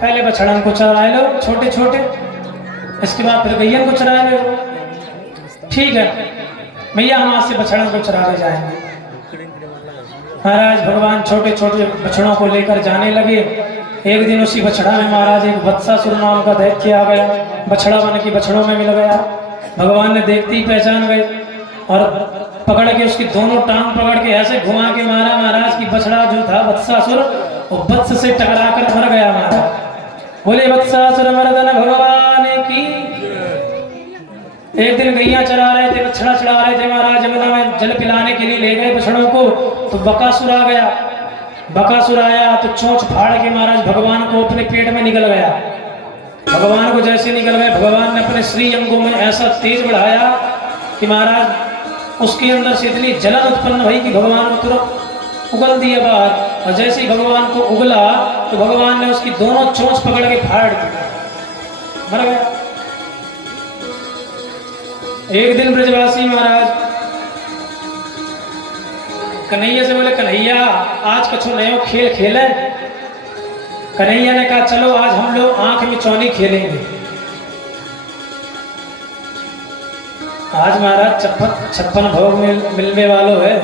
पहले बछड़न को चराए लो छोटे छोटे, इसके बाद फिर गैयन को चराए लो। ठीक है भैया, हम आज से बछड़न को चराने जाएंगे। महाराज भगवान छोटे छोटे बछड़ों को लेकर जाने लगे। एक दिन उसी बछड़ा में महाराज एक वत्सासुर नाम का दैत्य आ गया, बछड़ा बन के बछड़ों में मिल गया। भगवान ने देखते ही पहचान गए और पकड़ के उसकी दोनों टांग पकड़ के ऐसे घुमा के मारा महाराज की बछड़ा जो था वत्सासुर वो वत्स से टकरा कर मर गया। महाराज बोले वत्सासुर मर्दन भगवान की। एक दिन गैया चरा रहे थे, बछड़ा चढ़ा रहे थे महाराज, यमुना में जल पिलाने के लिए ले गए बछड़ों को, तो बकासुर आ गया। बकासुर आया तो चोंच फाड़ के महाराज भगवान को अपने पेट में निकल गया। भगवान को जैसे निकल गए, भगवान ने अपने श्री अंगों में ऐसा तेज बढ़ाया कि महाराज उसके अंदर से इतनी जलन उत्पन्न हुई कि भगवान को तुरंत उगल दिया बाहर। और जैसे ही भगवान को उगला तो भगवान ने उसकी दोनों चोंच पकड़ के फाड़ दी, मर गया। एक दिन ब्रजवासी महाराज कन्हैया से बोले, कन्हैया आज कछु नयो खेल खेले। कन्हैया ने कहा चलो आज हम लोग आंख मिचौनी खेलेंगे। आज महाराज 56 भोग मिलने वालों है,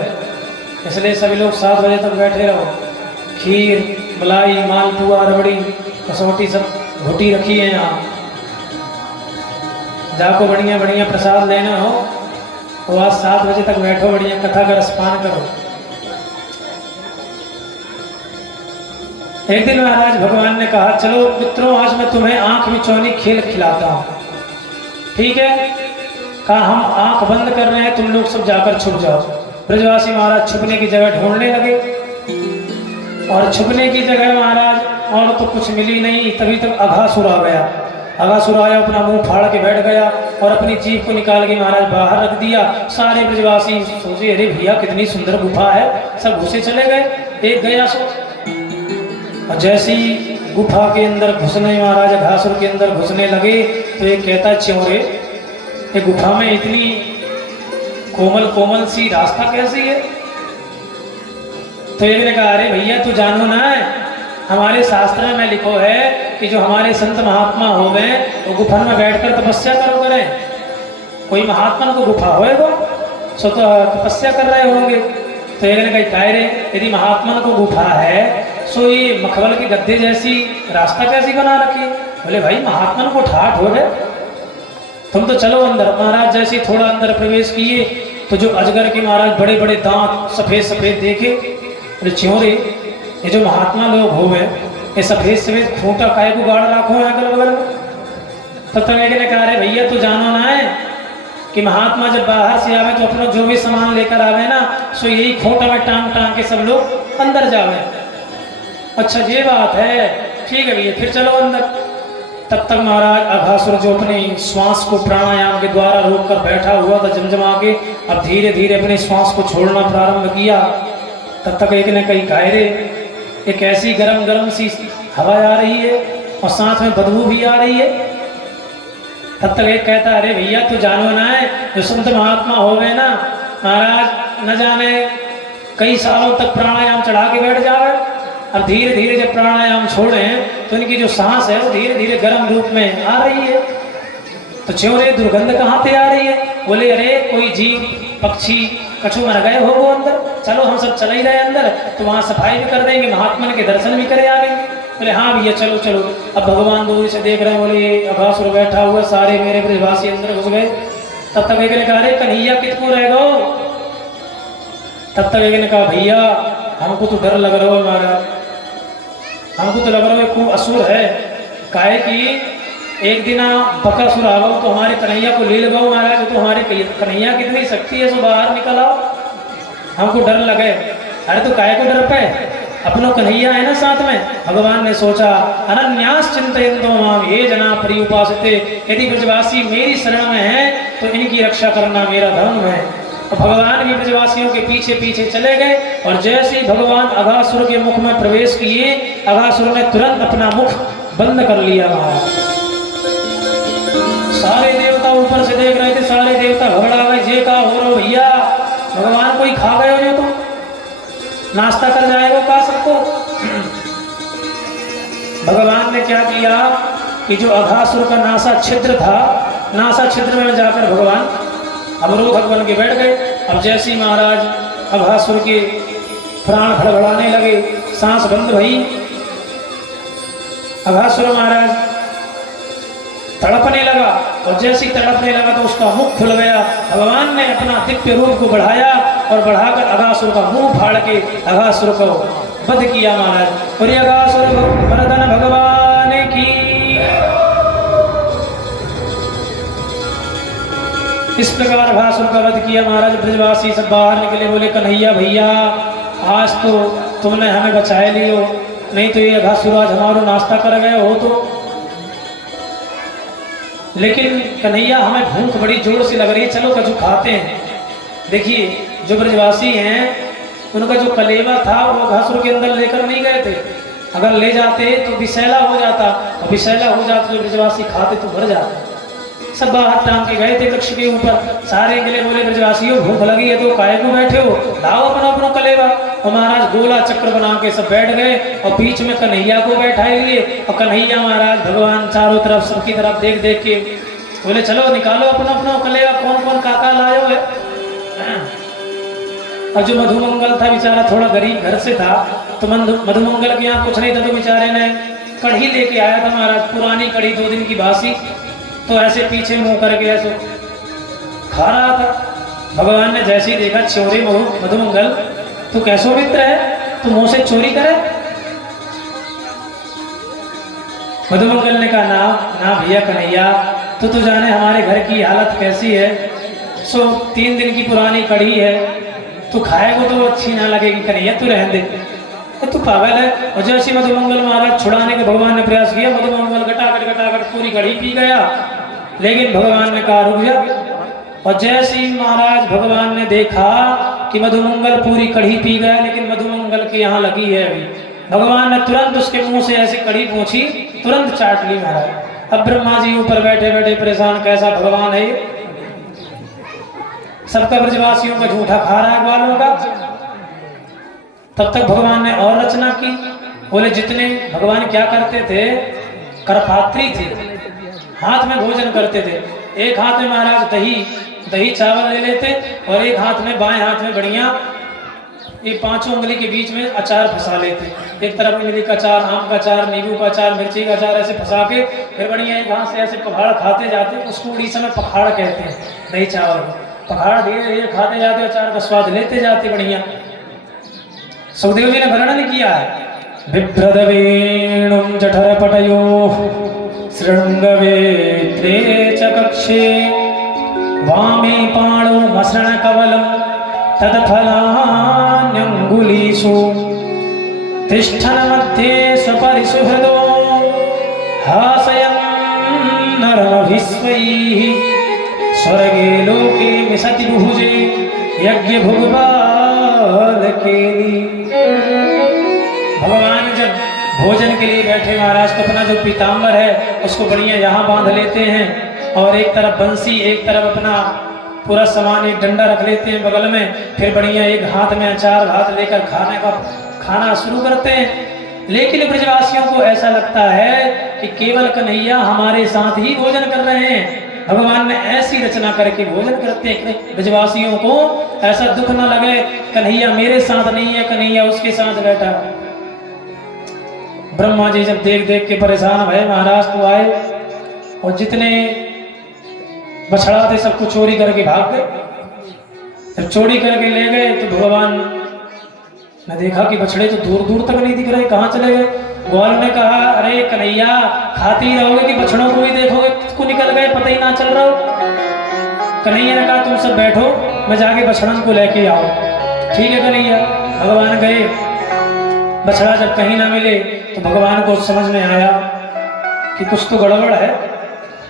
इसलिए सभी लोग 7 बजे तक बैठे रहो। खीर मलाई मालपुआ रबड़ी कसौटी सब घुटी रखी है यहाँ। जाको बढ़िया बढ़िया प्रसाद लेना हो तो आज 7 बजे तक बैठो, बढ़िया कथा का रसपान करो। एक दिन महाराज भगवान ने कहा चलो मित्रों आज मैं तुम्हें आंख मिचौनी खेल खिलाता हूँ। ठीक है, कहा हम आंख बंद कर रहे हैं, तुम लोग सब जाकर छुप जाओ। ब्रजवासी महाराज छुपने की जगह ढूंढने लगे और छुपने की जगह महाराज और तो कुछ मिली नहीं। तभी तक अघासुर आ गया। अघासुर आया, अपना मुंह फाड़ के बैठ गया और अपनी जीभ को निकाल के महाराज बाहर रख दिया। सारे ब्रजवासी सोचे अरे भैया कितनी सुंदर गुफा है, सब घुसे चले गए। एक गया सो, और जैसे ही गुफा के अंदर घुसने महाराज अघासुर के अंदर घुसने लगे तो एक कहता च्योरे ये गुफा में इतनी कोमल कोमल सी रास्ता कैसी है। तो एक ने कहा अरे भैया तू जानो ना है, हमारे शास्त्र में लिखो है कि जो हमारे संत महात्मा हो गए वो गुफा में बैठकर तपस्या करो करें। कोई महात्मा को गुफा होएगा सो तो तपस्या कर रहे होंगे। तो एक ने कही कायरे यदि महात्मा को गुफा है सो ये मखमल के गद्दे जैसी रास्ता कैसी बना रखी। बोले भाई महात्मा को ठाठ हो गए, तुम तो चलो अंदर। महाराज जैसे थोड़ा अंदर प्रवेश किए तो जो अजगर के महाराज बड़े बड़े दांत सफेद सफेद देखे। अरे च्योरे ये जो महात्मा लोग हो गए ये सफेद सफेद खूंटा काय को गाड़ रखो है अगल बगल में। तब तक एक ने कहा अरे भैया तू जानो ना है कि महात्मा जब बाहर से आवे तो अपना जो भी सामान लेकर आवे ना सो यही खूंटा में टांग टांग के सब लोग अंदर जावे। अच्छा ये बात है, ठीक है भैया फिर चलो अंदर। तब तक महाराज अघासुर जो अपने श्वास को प्राणायाम के द्वारा रोक कर बैठा हुआ था जमजमा के, अब धीरे धीरे अपने श्वास को छोड़ना प्रारंभ किया। तब तक एक ने कही कायरे एक ऐसी गरम गरम सी हवा आ रही है और साथ में बदबू भी आ रही है। तब तक एक कहता अरे भैया तू जानो ना है जो संत महात्मा हो गए ना महाराज न जाने कई सालों तक प्राणायाम चढ़ा के बैठ जावे। अब धीरे धीरे जब प्राणायाम छोड़े तो इनकी जो सांस है वो धीरे धीरे गर्म रूप में आ रही है। तो च्योरे दुर्गंध कहाँ पे आ रही है। बोले अरे कोई जीव पक्षी कछु मर गए हो वो अंदर, चलो हम सब चले ही रहे अंदर तो वहाँ सफाई भी कर देंगे, महात्मा के दर्शन भी करे आएंगे। बोले हाँ भैया चलो चलो। अब भगवान दूर से देख रहे हैं, बोले ये अघासुर बैठा हुआ, सारे मेरे ब्रजवासी अंदर घुस गए। तब तक एक ने कहा अरे कन्हैया कितको रह गो। तब तक एक ने कहा भैया हमको तो डर लग रहा है महाराज, हमको तो लग रहा है कोई असुर है। काहे कि एक दिन बकासुर आ गो तो हमारे कन्हैया को ले लगाओ महाराज, तो हमारे कन्हैया कितनी शक्ति है सो बाहर निकल आओ, हमको डर लगे। अरे तो काहे को डर पे, अपनो कन्हैया है ना साथ में। भगवान ने सोचा अनन्यास चिंतयन्तो माम ये जना पर्युपासते, यदि ब्रजवासी मेरी शरण में है तो इनकी रक्षा करना मेरा धर्म है। और भगवान भी ब्रजवासियों के पीछे पीछे चले गए और जैसे ही भगवान अघासुर के मुख में प्रवेश किए अघासुर ने तुरंत अपना मुख बंद कर लिया। महाराज सारे देवता ऊपर से देख रहे थे, सारे देवता घबरा गए, ये का हो रहा भैया, भगवान कोई खा गए हो जो तुम नाश्ता कर जाएगा का सबको। भगवान ने क्या किया कि जो अघासुर का नासा छिद्र था, नासा छिद्र में जाकर भगवान अवरोधक बन के बैठ गए। अब जैसे ही महाराज अघासुर के प्राण भड़बड़ाने लगे, सांस बंद भई, अघासुर महाराज तड़पने लगा, और जैसे ही तड़पने लगा तो उसका मुख खुल गया। भगवान ने अपना दिव्य रूप को बढ़ाया और बढ़ाकर अघासुर का मुंह फाड़ के अघासुर को वध किया महाराज। और ये अघासुर मर्दन भगवान की। इस प्रकार अघासुर का वध किया महाराज। ब्रजवासी सब बाहर निकले, बोले कन्हैया भैया आज तो तुमने हमें बचाए लियो, नहीं तो ये अघासुर आज हमारो नाश्ता कर गए हो तो। लेकिन कन्हैया हमें भूख बड़ी जोर से लग रही है, चलो कछु खाते हैं। देखिए जो ब्रजवासी हैं उनका जो कलेवा था वो अघासुर के अंदर लेकर नहीं गए थे। अगर ले जाते तो विषैला हो जाता, और विषैला हो जाता जो ब्रजवासी खाते तो मर जाते। सब बाहर टांग के गए थे वृक्ष के ऊपर, सारे गिले बोले ब्रजवासियों भूख लगी है तो काहे को बैठे हो, लाओ अपना अपना कलेवा। और महाराज गोला चक्र बना के सब बैठ गए और बीच में कन्हैया को बैठाए लिए। और कन्हैया महाराज भगवान चारों तरफ सबकी तरफ देख देख के बोले चलो निकालो अपना अपना कलेवा, कौन कौन काका लायो है। और जो मधुमंगल था बेचारा थोड़ा गरीब घर से था, तो मधुमंगल के यहाँ कुछ नहीं था, तो बेचारे ने कढ़ी लेके आया था महाराज, पुरानी कढ़ी 2 दिन की बासी। तो ऐसे पीछे मुंह करके ऐसे खा रहा था। भगवान ने जैसे ही देखा चोरी मधुमंगल तू कैसो मित्र है, तू मुंह से चोरी करे। मधुमंगल ने कहा ना भैया कन्हैया, तो तू जाने हमारे घर की हालत कैसी है। 3 दिन की पुरानी कढ़ी है, तू खाएगा तो अच्छी ना लगेगी कन्हैया, तू रहने दे, तू पागल है। और जैसे मधुमंगल महाराज छुड़ाने का भगवान ने प्रयास किया, मधुमंगल घटाघट पूरी कढ़ी पी गया। लेकिन भगवान ने कहा रुक जा। और जैसे ही महाराज भगवान ने देखा कि मधुमंगल पूरी कढ़ी पी गया, लेकिन मधुमंगल के यहाँ लगी है अभी, भगवान ने तुरंत उसके मुंह से ऐसी कढ़ी पहुंची, तुरंत चाट ली महाराज। अब ब्रह्मा जी ऊपर बैठे बैठे परेशान, कैसा भगवान है ये, सबका ब्रजवासियों का झूठा खा रहा है ग्वालों का। तब तक भगवान ने और रचना की। बोले जितने भगवान क्या करते थे, करपात्री थे, हाथ में भोजन करते थे। एक हाथ में महाराज दही चावल ले लेते, और एक हाथ में बाएं हाथ में बढ़िया ये 5 उंगली के बीच में अचार फंसा लेते। एक तरफ इमली का अचार, आम का अचार, नींबू का अचार, मिर्ची का अचार, ऐसे फंसा के फिर बढ़िया एक हाथ से ऐसे पखाड़ खाते जाते। उसको उड़ीसा में पखाड़ कहते हैं, दही चावल पखाड़ धीरे धीरे खाते जाते, अचार का स्वाद लेते जाते बढ़िया। सुखदेव जी ने वर्णन किया है, बिभ्रदवेणुं जठरपटयोः शृंगवेत्रे च कक्षे वामे पाणौ मसृणकवलं तत्फलान्यंगुलीषु तिष्ठन् मध्ये स्वपरिसुहृदो हासयन् नरमभिस्वैः स्वर्गे लोके मिषति बुभुजे यज्ञभुग्बालकेली। भगवान जब भोजन के लिए बैठे महाराज तो अपना जो पीताम्बर है उसको बढ़िया यहाँ बांध लेते हैं, और एक तरफ बंसी, एक तरफ अपना पूरा सामान, एक डंडा रख लेते हैं बगल में। फिर बढ़िया एक हाथ में अचार हाथ लेकर खाना शुरू करते हैं। लेकिन ब्रजवासियों को ऐसा लगता है कि केवल कन्हैया हमारे साथ ही भोजन कर रहे हैं। भगवान ने ऐसी रचना करके भोजन करते हैं ब्रजवासियों को ऐसा दुख न लगे कन्हैया मेरे साथ नहीं है, कन्हैया उसके साथ बैठा। ब्रह्मा जी जब देख देख के परेशान भये महाराज तो आए, और जितने बछड़ा थे सबको चोरी करके भाग गए। जब चोरी करके ले गए तो भगवान ने देखा कि बछड़े तो दूर दूर तक नहीं दिख रहे, कहाँ चले गए। ग्वाल ने कहा अरे कन्हैया खाते ही रहोगे कि बछड़ों को भी देखोगे, किसको निकल गए पता ही ना चल रहा हो। कन्हैया ने कहा तुम सब बैठो, मैं जाके बछड़न को लेके आओ। ठीक है कन्हैया। भगवान गए, बछड़ा जब कहीं ना मिले तो भगवान को समझ में आया कि कुछ तो गड़बड़ है।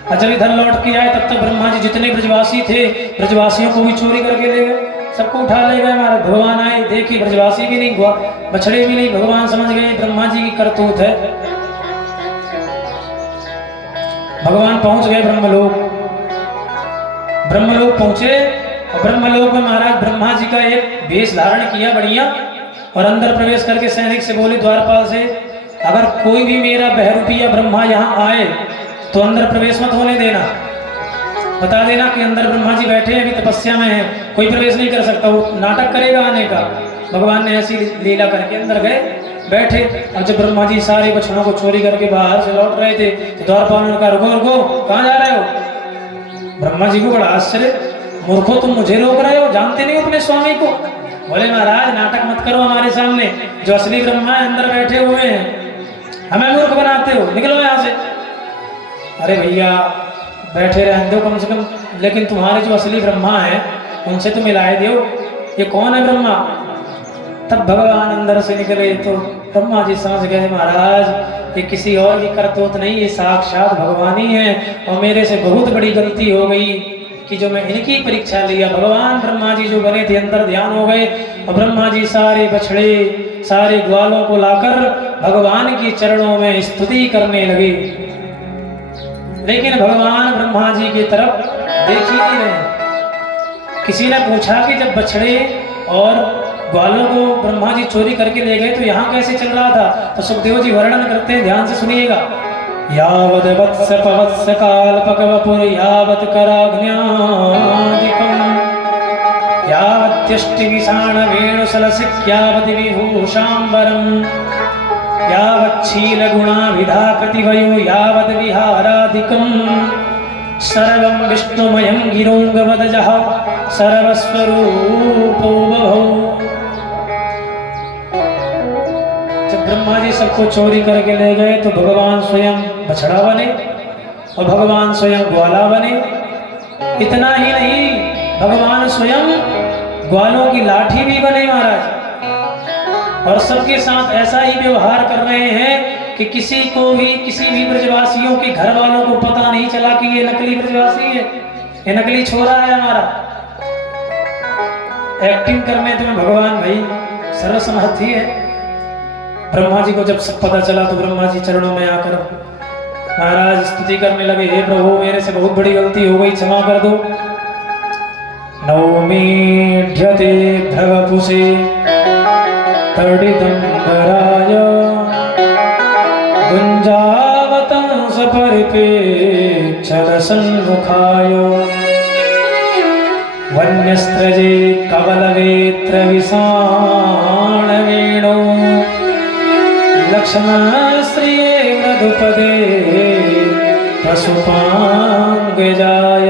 और जब इधर लौट के आए तब तक ब्रह्मा जी जितने ब्रजवासी थे ब्रजवासियों को भी चोरी करके ले गए, सबको उठा ले गए। हमारे भगवान आए, देखी ब्रजवासी भी नहीं, बछड़े भी नहीं। भगवान समझ गए ब्रह्मा जी की करतूत है। भगवान पहुंच गए ब्रह्मलोक। ब्रह्मलोक पहुंचे और ब्रह्मलोक में महाराज ब्रह्मा जी का एक वेश धारण किया बढ़िया, और अंदर प्रवेश करके सैनिक से बोले द्वारपाल से अगर कोई भी मेरा बहरूपी या ब्रह्मा यहाँ आए तो अंदर प्रवेश मत होने देना। बता देना कि अंदर ब्रह्मा जी बैठे हैं, अभी तपस्या में है, कोई प्रवेश नहीं कर सकता, वो नाटक करेगा आने का। भगवान ने ऐसी लीला करके अंदर गए, बैठे। अब जब ब्रह्मा जी सारे बछड़ों को चोरी करके बाहर से लौट रहे थे तो द्वारपाल ने कहा, रुको रुको, कहाँ जा रहे हो? ब्रह्मा जी को बड़ा आश्चर्य, मूर्खो तुम मुझे रोक रहे हो, जानते नहीं अपने स्वामी को? बोले महाराज नाटक मत करो हमारे सामने, जो असली ब्रह्मा है अंदर बैठे हुए हैं, हमें मूर्ख बनाते हो, निकलो यहाँ से। अरे भैया बैठे रहने दो कम से कम, लेकिन तुम्हारे जो असली ब्रह्मा है उनसे तो मिलाए दो, ये कौन है ब्रह्मा? तब भगवान अंदर से निकले तो ब्रह्मा जी समझ गए, महाराज ये किसी और की करतूत नहीं, ये साक्षात भगवान ही है, और मेरे से बहुत बड़ी गलती हो गई कि जो मैं इनकी परीक्षा लिया। भगवान ब्रह्मा जी जो बने थे अंदर ध्यान हो गए, और ब्रह्मा जी सारे बछड़े सारे ग्वालों को लाकर भगवान की चरणों में स्तुति करने लगे। लेकिन भगवान ब्रह्मा जी की तरफ देख ही नहीं रहे। किसी ने पूछा कि जब बछड़े और ग्वालों को ब्रह्मा जी चोरी करके ले गए तो यहाँ कैसे चल रहा था? तो सुखदेव जी वर्णन करते हैं, ध्यान से सुनिएगा। यावद वत्स पवत्स काल्पकवपुर यावत कराग्न्यादिकम् यावत्यष्टि विषाण वेणुसलसिक्यावति विभूषाम्बरम् यावच्छील गुणाभिधाकृतिवयो यावद विहारादिकम् सर्वं विष्णुमयं गिरोङ्गवदजः सर्वस्वरूपो बभौ। जब ब्रह्मा जी सबको चोरी करके ले गए तो भगवान स्वयं बछड़ा बने और भगवान स्वयं ग्वाला बने। इतना ही नहीं, भगवान स्वयं ग्वालों की लाठी भी बने महाराज, और सबके साथ ऐसा ही व्यवहार कर रहे हैं कि किसी भी ब्रजवासियों के घर वालों को पता नहीं चला कि ये नकली ब्रजवासी है, ये नकली छोरा है हमारा। एक्टिंग करने तो भगवान भाई सर्वसमर्थी है। ब्रह्मा जी को जब सब पता चला तो ब्रह्मा जी चरणों में आकर महाराज स्तुति करने लगे, हे प्रभु मेरे से बहुत बड़ी गलती हो गई, क्षमा कर दो। नौमीढ्यते भ्रवपुषे तडिदम्बराय गुञ्जावतं सपरिपेक्षदसन्मुखाय वन्यस्त्रजे कवलवेत्रविषाणवेणो लक्ष्मणश्रिये मधुपदे पशुपांगजाय।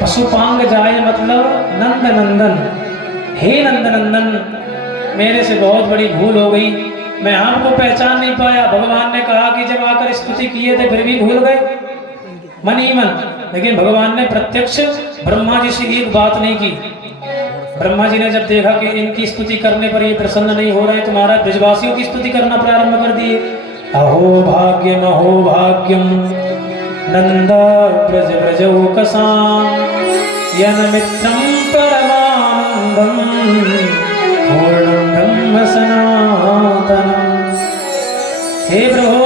पशुपांगजाय मतलब नंद नंदन, हे नंद नंदन मेरे से बहुत बड़ी भूल हो गई, मैं आपको पहचान नहीं पाया। भगवान ने कहा कि जब आकर स्तुति किए थे फिर भी भूल गए मन ही मन। लेकिन भगवान ने प्रत्यक्ष ब्रह्मा जी से एक बात नहीं की। ब्रह्मा जी ने जब देखा कि इनकी स्तुति करने पर ये प्रसन्न नहीं हो रहे तो महाराज ब्रजवासियों की स्तुति करना प्रारंभ कर दिए। अहो भाग्यम नंद ब्रज ब्रजौकसां यन मित्रं परमानंदं पूर्णं ब्रह्म सनातनम्। हे प्रभु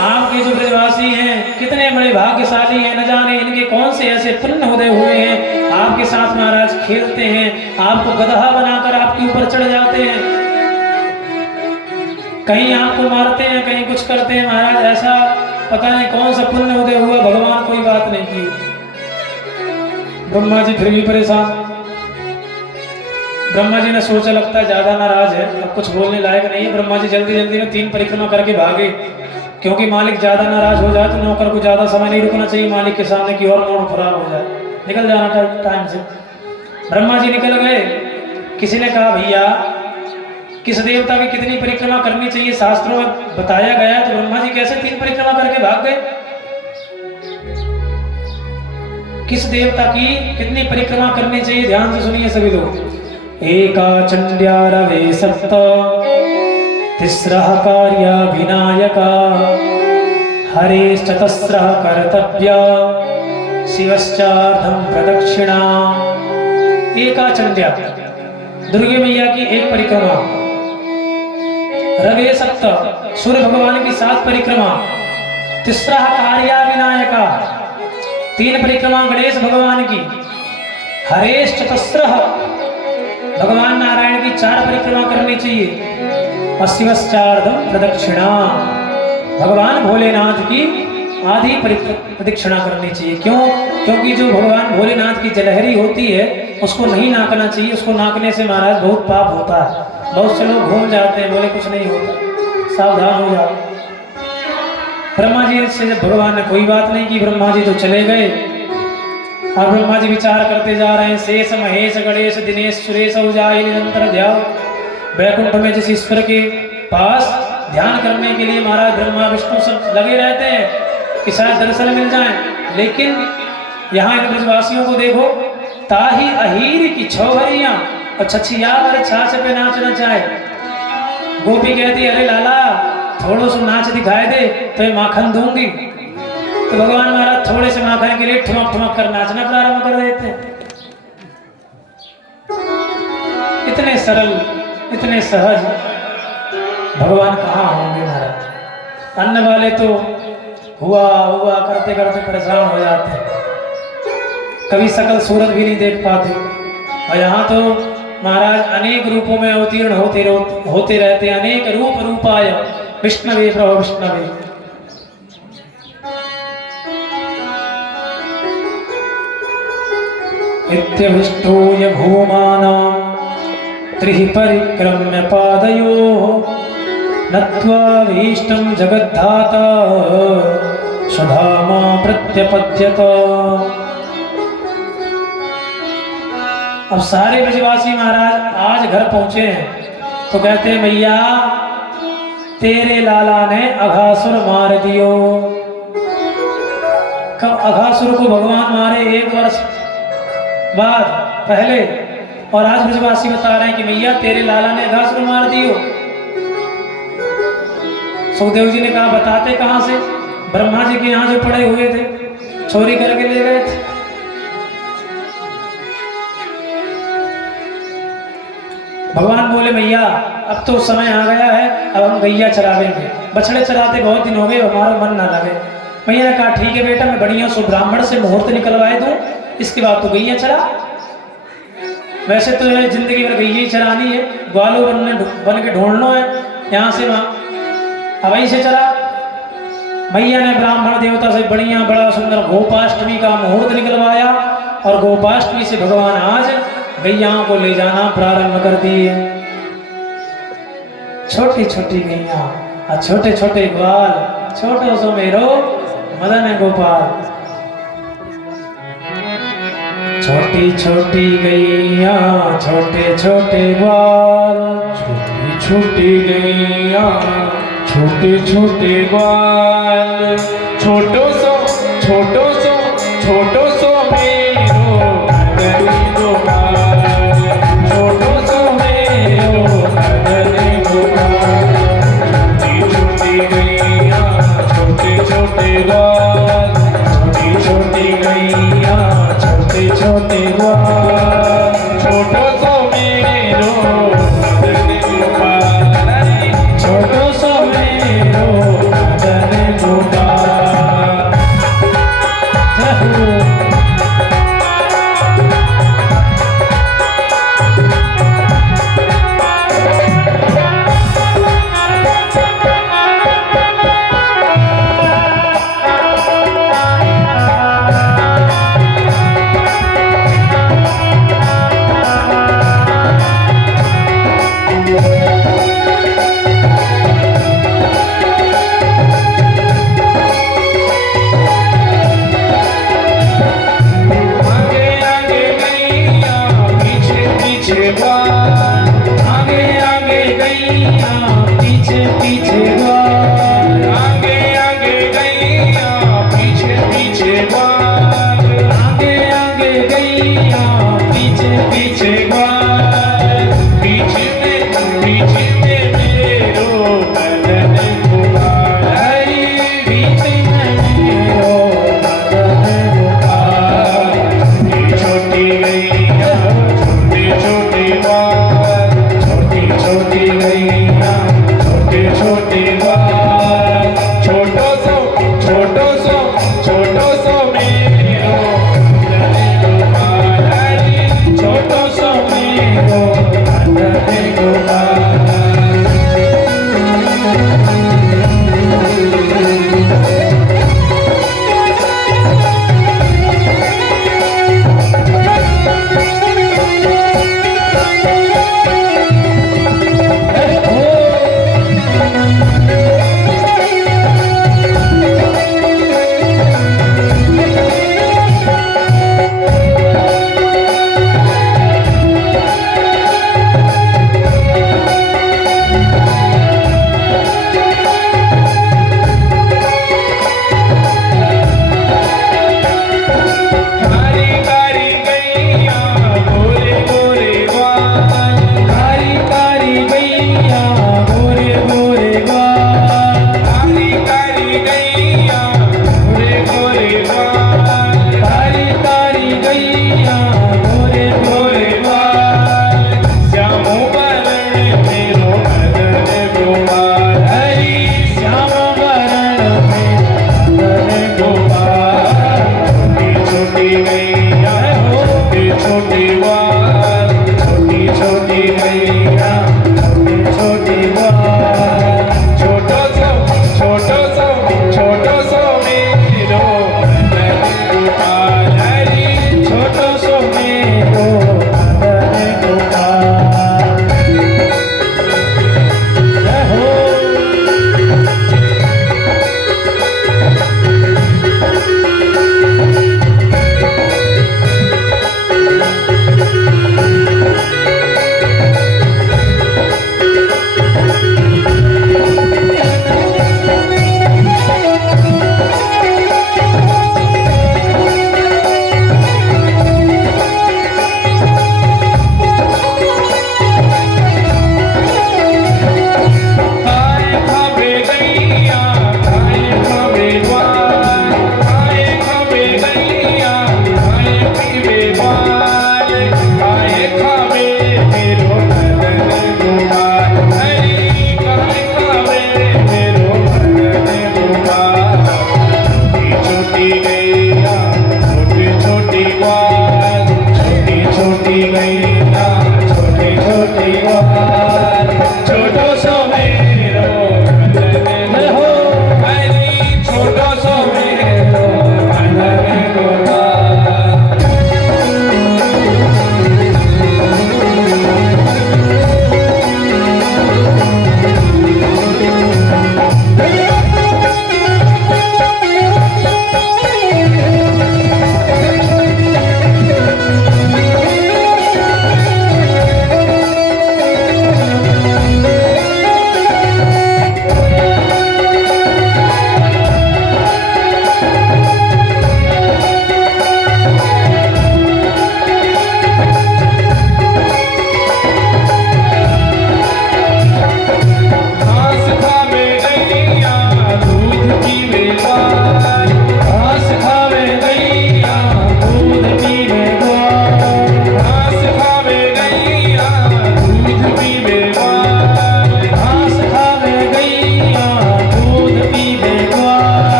आपके जो ब्रजवासी हैं कितने बड़े भाग्यशाली हैं, न जाने इनके कौन से ऐसे पुण्य उदय हुए हैं, आपके साथ महाराज खेलते हैं, आपको गदहा बनाकर आपके ऊपर चढ़ जाते हैं, कहीं आपको मारते हैं कहीं कुछ करते हैं। महाराज ऐसा पता नहीं कौन सा पुण्य उदय हुआ, भगवान कोई बात नहीं की। ब्रह्मा जी फिर भी परेशान। ब्रह्मा जी ने सोचा लगता है ज्यादा नाराज है, अब कुछ बोलने लायक नहीं है। ब्रह्मा जी जल्दी जल्दी में 3 परिक्रमा करके भागे, क्योंकि मालिक ज्यादा नाराज हो जाए तो नौकर को ज्यादा समय नहीं रुकना चाहिए मालिक के सामने की और मूड खराब हो जाए, निकल जाना टाइम से। ब्रह्मा जी निकल गए। किसी ने कहा भैया किस देवता की कितनी परिक्रमा करनी चाहिए शास्त्रों में बताया गया, तो ब्रह्मा जी कैसे 3 परिक्रमा करके भाग गए? किस देवता की कितनी परिक्रमा करनी चाहिए ध्यान से सुनिए सभी लोग। एका चंड्या रवे सप्त तिस्रः कार्या विनायका हरेश्चतस्रः कर्तव्या शिवश्चार्धं प्रदक्षिणा। एका चंड्या दुर्गे मैया की 1 परिक्रमा, रवे सप्त सूर्य भगवान की 7 परिक्रमा, तिस्रः कार्या विनायका 3 परिक्रमा गणेश भगवान की, हरेश चतस्रः भगवान नारायण की 4 परिक्रमा करनी चाहिए। अस्वश्चार्धम प्रदक्षिणा। भगवान भोलेनाथ की आधी प्रदक्षिणा करनी चाहिए। क्यों? क्योंकि जो भगवान भोलेनाथ की जलहरी होती है उसको नहीं नाकना चाहिए। उसको नाकने से महाराज बहुत पाप होता है। बहुत से लोग घूम जाते हैं, बोले कुछ नहीं होता, सावधान हो जाओ। ब्रह्मा जी से जब भगवान ने कोई बात नहीं की, ब्रह्मा जी तो चले गए। और ब्रह्मा जी विचार करते जा रहे हैं, शेष महेश गणेश दिनेश सुरेश उजाई निरंतर ध्यान। वैकुंठ में जिस ईश्वर के पास ध्यान करने के लिए महाराज ब्रह्मा विष्णु सब लगे रहते हैं कि शायद दर्शन मिल जाए, लेकिन यहाँ इन ब्रजवासियों को देखो, ताही अहीर की छौहरियां और छछिया और छाछ पे नाचना चाहे। गोपी कहती अरे लाला थोड़ा सा नाच दिखाए दे तो ये माखन दूंगी। तो भगवान महाराज थोड़े से माखन के लिए ठुमक ठुमक कर नाचना प्रारंभ कर देते हैं। इतने सरल, इतने सहज भगवान कहाँ होंगे महाराज। अन्य वाले तो हुआ हुआ करते करते परेशान हो जाते हैं, कभी सकल सूरत भी नहीं देख पाते। और यहाँ तो महाराज अनेक रूपों में अवतीर्ण होते रहते हैं। अनेक रूप रूपाय विष्णवे प्रभु विष्णवे। इत्यभिष्टूय भूमानां त्रिः परिक्रम्य पादयोः नत्वा भीष्टं जगद्धाता स्वधामा प्रत्यपद्यत। अब सारे ब्रजवासी महाराज आज घर पहुंचे हैं तो कहते हैं मैया तेरे लाला ने अघासुर मार दियो। कब अघासुर को भगवान मारे? 1 वर्ष बाद पहले। और आज ब्रजवासी बता रहे हैं कि मैया तेरे लाला ने अघासुर मार दियो। सुखदेव जी ने कहा बताते कहां से? ब्रह्मा जी के यहाँ जो पड़े हुए थे, चोरी करके ले गए थे। भगवान बोले मैया अब तो समय आ गया है, अब हम गैया चरावेंगे। बछड़े चराते बहुत दिन हो गए, हमारा मन ना लगे। मैया ने कहा ठीक है बेटा, मैं बढ़िया सो ब्राह्मण से मुहूर्त निकलवाए दूं, इसके बाद तो गैया चरा। वैसे तो जिंदगी भर गैया ही चरानी है, ग्वालो बन के ढूंढना है यहाँ से वहाँ, अब वहीं से चरा। मैया ने ब्राह्मण देवता से बढ़िया बड़ा सुंदर गोपाष्टमी का मुहूर्त निकलवाया और गोपाष्टमी से भगवान आज गैयाओं को ले जाना प्रारंभ कर दिए। छोटी छोटी गैया और छोटे छोटे ग्वाल, छोटो सो मेरो मदन गोपाल। छोटी छोटी गैया छोटे छोटे ग्वाल, छोटी छोटी गैया छोटे छोटे ग्वाल। छोटो सो मेरो मदन गोपाल। छोटो सो मेरो मदन गोपाल। छोटी गैया छोटे छोटे ग्वाल, छोटी छोटी गैया छोटे छोटे ग्वाल। छोटो सो मेरो मदन गोपाल। छोटो सो मेरो मदन गोपाल।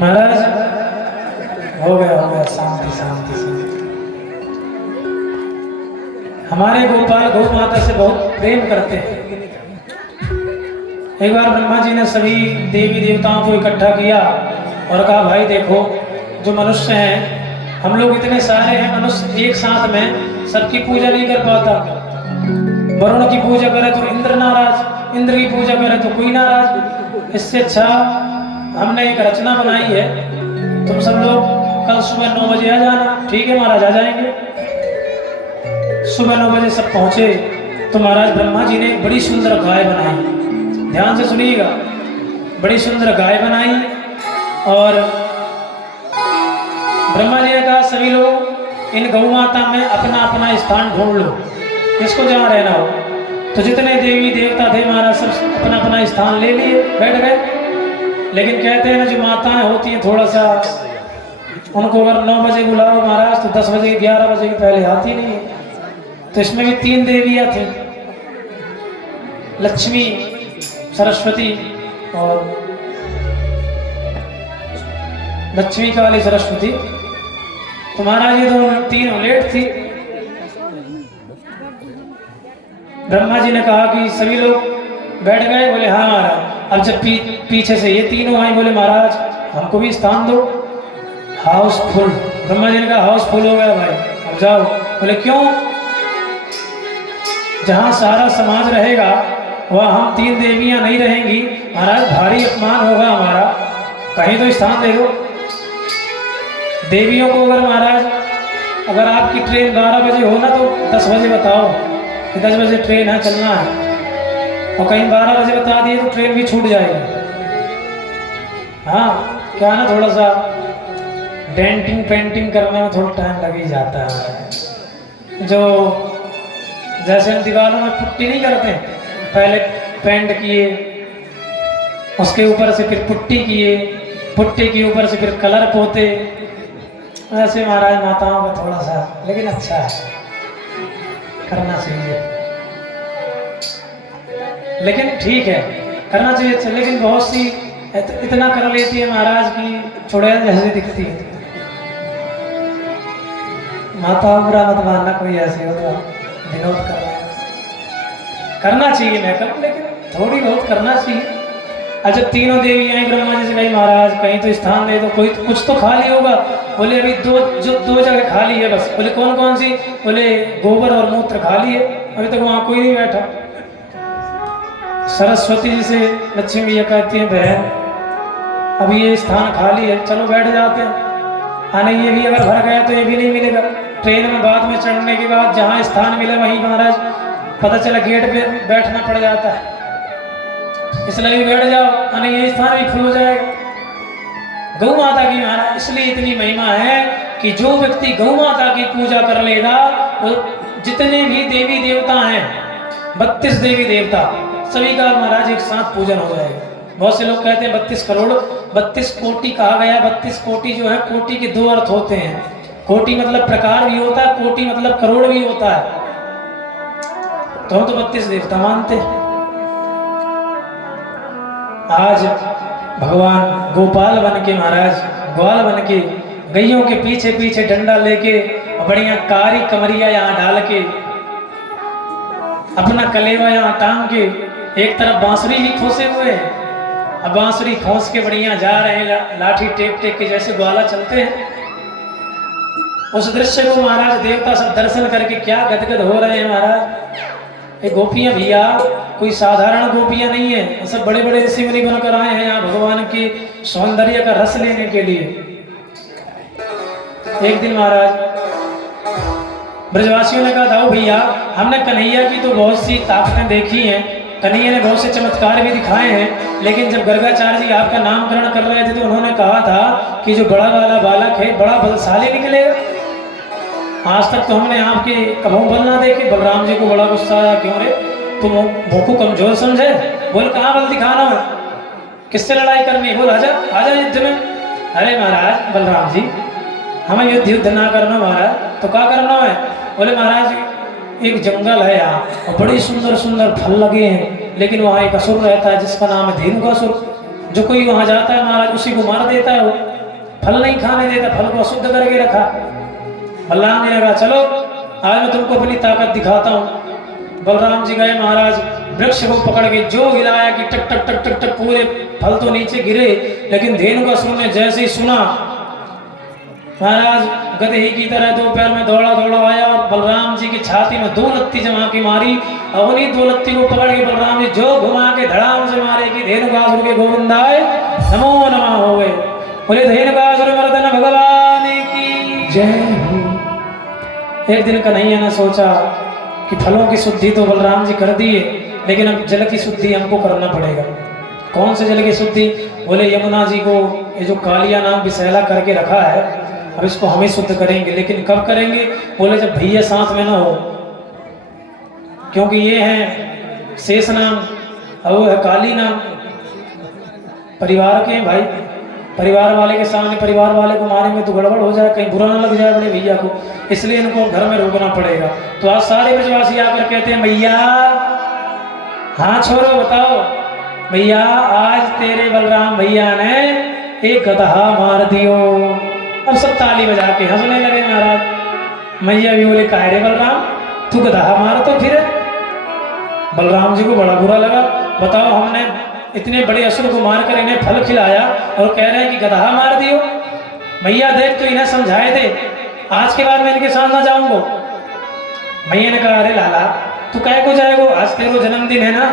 महाराज हो गया शांति शांति शांति। हमारे गोपाल गौ माता से बहुत प्रेम करते हैं। एक बार ब्रह्मा जी ने सभी देवी देवताओं को इकट्ठा किया और कहा भाई देखो, जो मनुष्य हैं, हम लोग इतने सारे हैं, मनुष्य एक साथ में सबकी पूजा नहीं कर पाता। वरुण की पूजा करे तो इंद्र नाराज, इंद्र की पूजा करे तो कोई नाराज। इससे अच्छा हमने एक रचना बनाई है, तुम सब लोग कल सुबह 9 बजे आ जाना। ठीक है महाराज, आ जाएंगे। सुबह 9 बजे सब पहुंचे तो महाराज ब्रह्मा जी ने एक बड़ी सुंदर गाय बनाई। ध्यान से सुनिएगा, बड़ी सुंदर गाय बनाई और ब्रह्मा जी ने कहा सभी लोग इन गौ माता में अपना अपना स्थान ढूंढ लो, किसको जहाँ रहना हो। तो जितने देवी देवता थे महाराज सब अपना अपना स्थान ले लिए, बैठ गए। लेकिन कहते हैं ना, जो माताएं होती हैं थोड़ा सा, उनको अगर 9 बजे बुलाओ महाराज तो 10 बजे 11 बजे के पहले आती नहीं है। तो इसमें भी 3 देवियां थी, लक्ष्मी, सरस्वती और लक्ष्मी काली सरस्वती। तो महाराज ये तो तीनों लेट थी। ब्रह्मा जी ने कहा कि सभी लोग बैठ गए। बोले हाँ महाराज। अब जब पीछे से ये तीनों आई, बोले महाराज हमको भी स्थान दो। हाउसफुल। ब्रह्मा जी ने कहा हाउसफुल हो गया भाई, अब जाओ। बोले क्यों? जहाँ सारा समाज रहेगा वहाँ हम 3 देवियां नहीं रहेंगी महाराज, भारी अपमान होगा हमारा, कहीं तो स्थान दे दो। देवियों को अगर महाराज, अगर आपकी ट्रेन 12 बजे हो ना तो 10 बजे बताओ कि 10 बजे ट्रेन है, चलना है। और कहीं 12 बजे बता दिए तो ट्रेन भी छूट जाएगी। हाँ, क्या ना, थोड़ा सा डेंटिंग पेंटिंग करने में थोड़ा टाइम लग ही जाता है। जो जैसे हम दीवारों में पुट्टी नहीं करते, पहले पेंट किए, उसके ऊपर से फिर पुट्टी किए, पुट्टी के ऊपर से फिर कलर पोते, ऐसे महाराज माताओं का थोड़ा सा, लेकिन अच्छा है, करना चाहिए। लेकिन ठीक है, करना चाहिए अच्छा। लेकिन बहुत सी इतना कर लेती है महाराज की चुड़ैल जैसी दिखती है। माता बुरा मत मानना, कोई ऐसी हो तो विनोद करना चाहिए मेकअप, लेकिन थोड़ी बहुत करना चाहिए। अच्छा, तीनों देवी आई ब्रह्मा जी से कही महाराज कहीं तो स्थान दे दो, कोई कुछ तो खाली होगा। बोले अभी दो जगह खाली है बस। बोले कौन कौन सी? बोले गोबर और मूत्र खाली है, अभी तक वहां कोई नहीं बैठा। सरस्वती जी से लक्ष्मी भैया कहती है बहन अभी ये स्थान खाली है, चलो बैठ जाते हैं। हाँ नहीं, ये भी अगर भर गया तो ये भी नहीं मिलेगा। ट्रेन में बाद में चढ़ने के बाद जहाँ स्थान मिले वहीं महाराज पता चला गेट पे बैठना पड़ जाता है, इसलिए भी बैठ जाओ, नहीं ये स्थान भी फुल हो जाएगा। गौ माता की महाराज इसलिए इतनी महिमा है कि जो व्यक्ति गौ माता की पूजा कर लेगा, वो जितने भी देवी देवता हैं, 32 देवी देवता, सभी का महाराज एक साथ पूजन हो जाएगा। बहुत से लोग कहते हैं 32 करोड़, 32 कोटि कहा गया। 32 कोटि जो है, कोटि के 2 अर्थ होते हैं। कोटि मतलब प्रकार भी होता है, कोटि मतलब करोड़ भी होता है। तो हम तो 32 देवता मानते हैं। आज भगवान गोपाल बन के महाराज, ग्वाल बन के, गैयों के पीछे पीछे डंडा लेके, बढ़िया कारी कमरिया यहाँ डाल के, अपना कलेवा यहाँ टांग के, एक तरफ बांसुरी भी खोसे हुए हैं। अब बांसुरी खोस के बढ़िया जा रहे हैं, लाठी टेक टेक के जैसे ग्वाला चलते हैं। उस दृश्य को महाराज देवता सब दर्शन करके क्या गदगद हो रहे हैं महाराज। ये गोपियां भैया कोई साधारण गोपियां नहीं है, सब बड़े बड़े ऋषि मुनि बनकर आए हैं यहाँ भगवान की सौंदर्य का रस लेने के लिए। एक दिन महाराज ब्रजवासियों ने कहा था भैया हमने कन्हैया की तो बहुत सी ताकतें देखी हैं, कन्हैया ने बहुत से चमत्कार भी दिखाए हैं, लेकिन जब गर्गाचार्य जी आपका नामकरण कर रहे थे तो उन्होंने कहा था कि जो बड़ा वाला बालक है बड़ा बलशाली निकलेगा। आज तक तो हमने आपके कभू बल ना देखे। बलराम जी को बड़ा गुस्सा आया, क्यों रे तुम मुँह को कमजोर समझे? बोल कहाँ बल दिखाना है, किससे लड़ाई करनी? बोल आजा आजा युद्ध में। अरे महाराज बलराम जी हमें युद्ध ना करना महाराज, तो क्या करना है? बोले महाराज एक जंगल है यहाँ और बड़ी सुंदर सुंदर फल लगे हैं, लेकिन वहाँ एक असुर रहता है जिसका नाम है धेनुकासुर। जो कोई वहां जाता है महाराज उसी को मार देता है, वो फल नहीं खाने देता, फल को अशुद्ध करके रखा। बलराम जी ने कहा चलो आज मैं तुमको अपनी ताकत दिखाता हूँ। बलराम जी गए महाराज, वृक्ष को पकड़ के जो हिलाया कि टक टक टक टक टक पूरे फल तो नीचे गिरे, लेकिन धेनुकासुर ने जैसे ही सुना महाराज गधे की तरह दो पैर में दौड़ा दौड़ा आया और बलराम जी की छाती में दो लत्ती जमा के मारी, और उन्हीं दो लत्ती को पकड़ के बलराम जी जो घुमा के धड़ाम से मारे कि धेनुकासुर के गोविंदाय नमो नमः हो गए। बोले धेनुकासुर मर्दन भगवान की जय। एक दिन कन्हैया ने सोचा कि फलों की शुद्धि तो बलराम जी कर दिए, लेकिन अब जल की शुद्धि हमको करना पड़ेगा। कौन से जल की शुद्धि? बोले यमुना जी को ये जो कालिया नाम विषैला करके रखा है, अब इसको हमें शुद्ध करेंगे। लेकिन कब करेंगे? बोले जब भैया साथ में ना हो, क्योंकि ये है शेष नाम और वो है काली नाम, परिवार के हैं भाई। परिवार वाले के सामने परिवार वाले को मारेंगे तो गड़बड़ हो जाए, कहीं बुरा ना लग जाए बड़े भैया को, इसलिए इनको घर में रोकना पड़ेगा। तो आज सारे ब्रजवासी आकर कहते हैं भैया, हाँ छोरो बताओ भैया, आज तेरे बलराम भैया ने एक गधा मार दियो। अब सब ताली बजा के हंसने लगे महाराज। मैया भी बोले काहे रे बलराम, तू गधा मार तो फिर। बलराम जी को बड़ा बुरा लगा, बताओ हमने इतने बड़े असुर को मारकर इन्हें फल खिलाया और कह रहे हैं कि गधा मार दियो। मैया देख तो इन्हें समझाए थे, आज के बाद मैं इनके साथ ना जाऊंगा। मैया ने कहा अरे लाला तू कह को जाएगो, आज तेरो जन्मदिन है ना,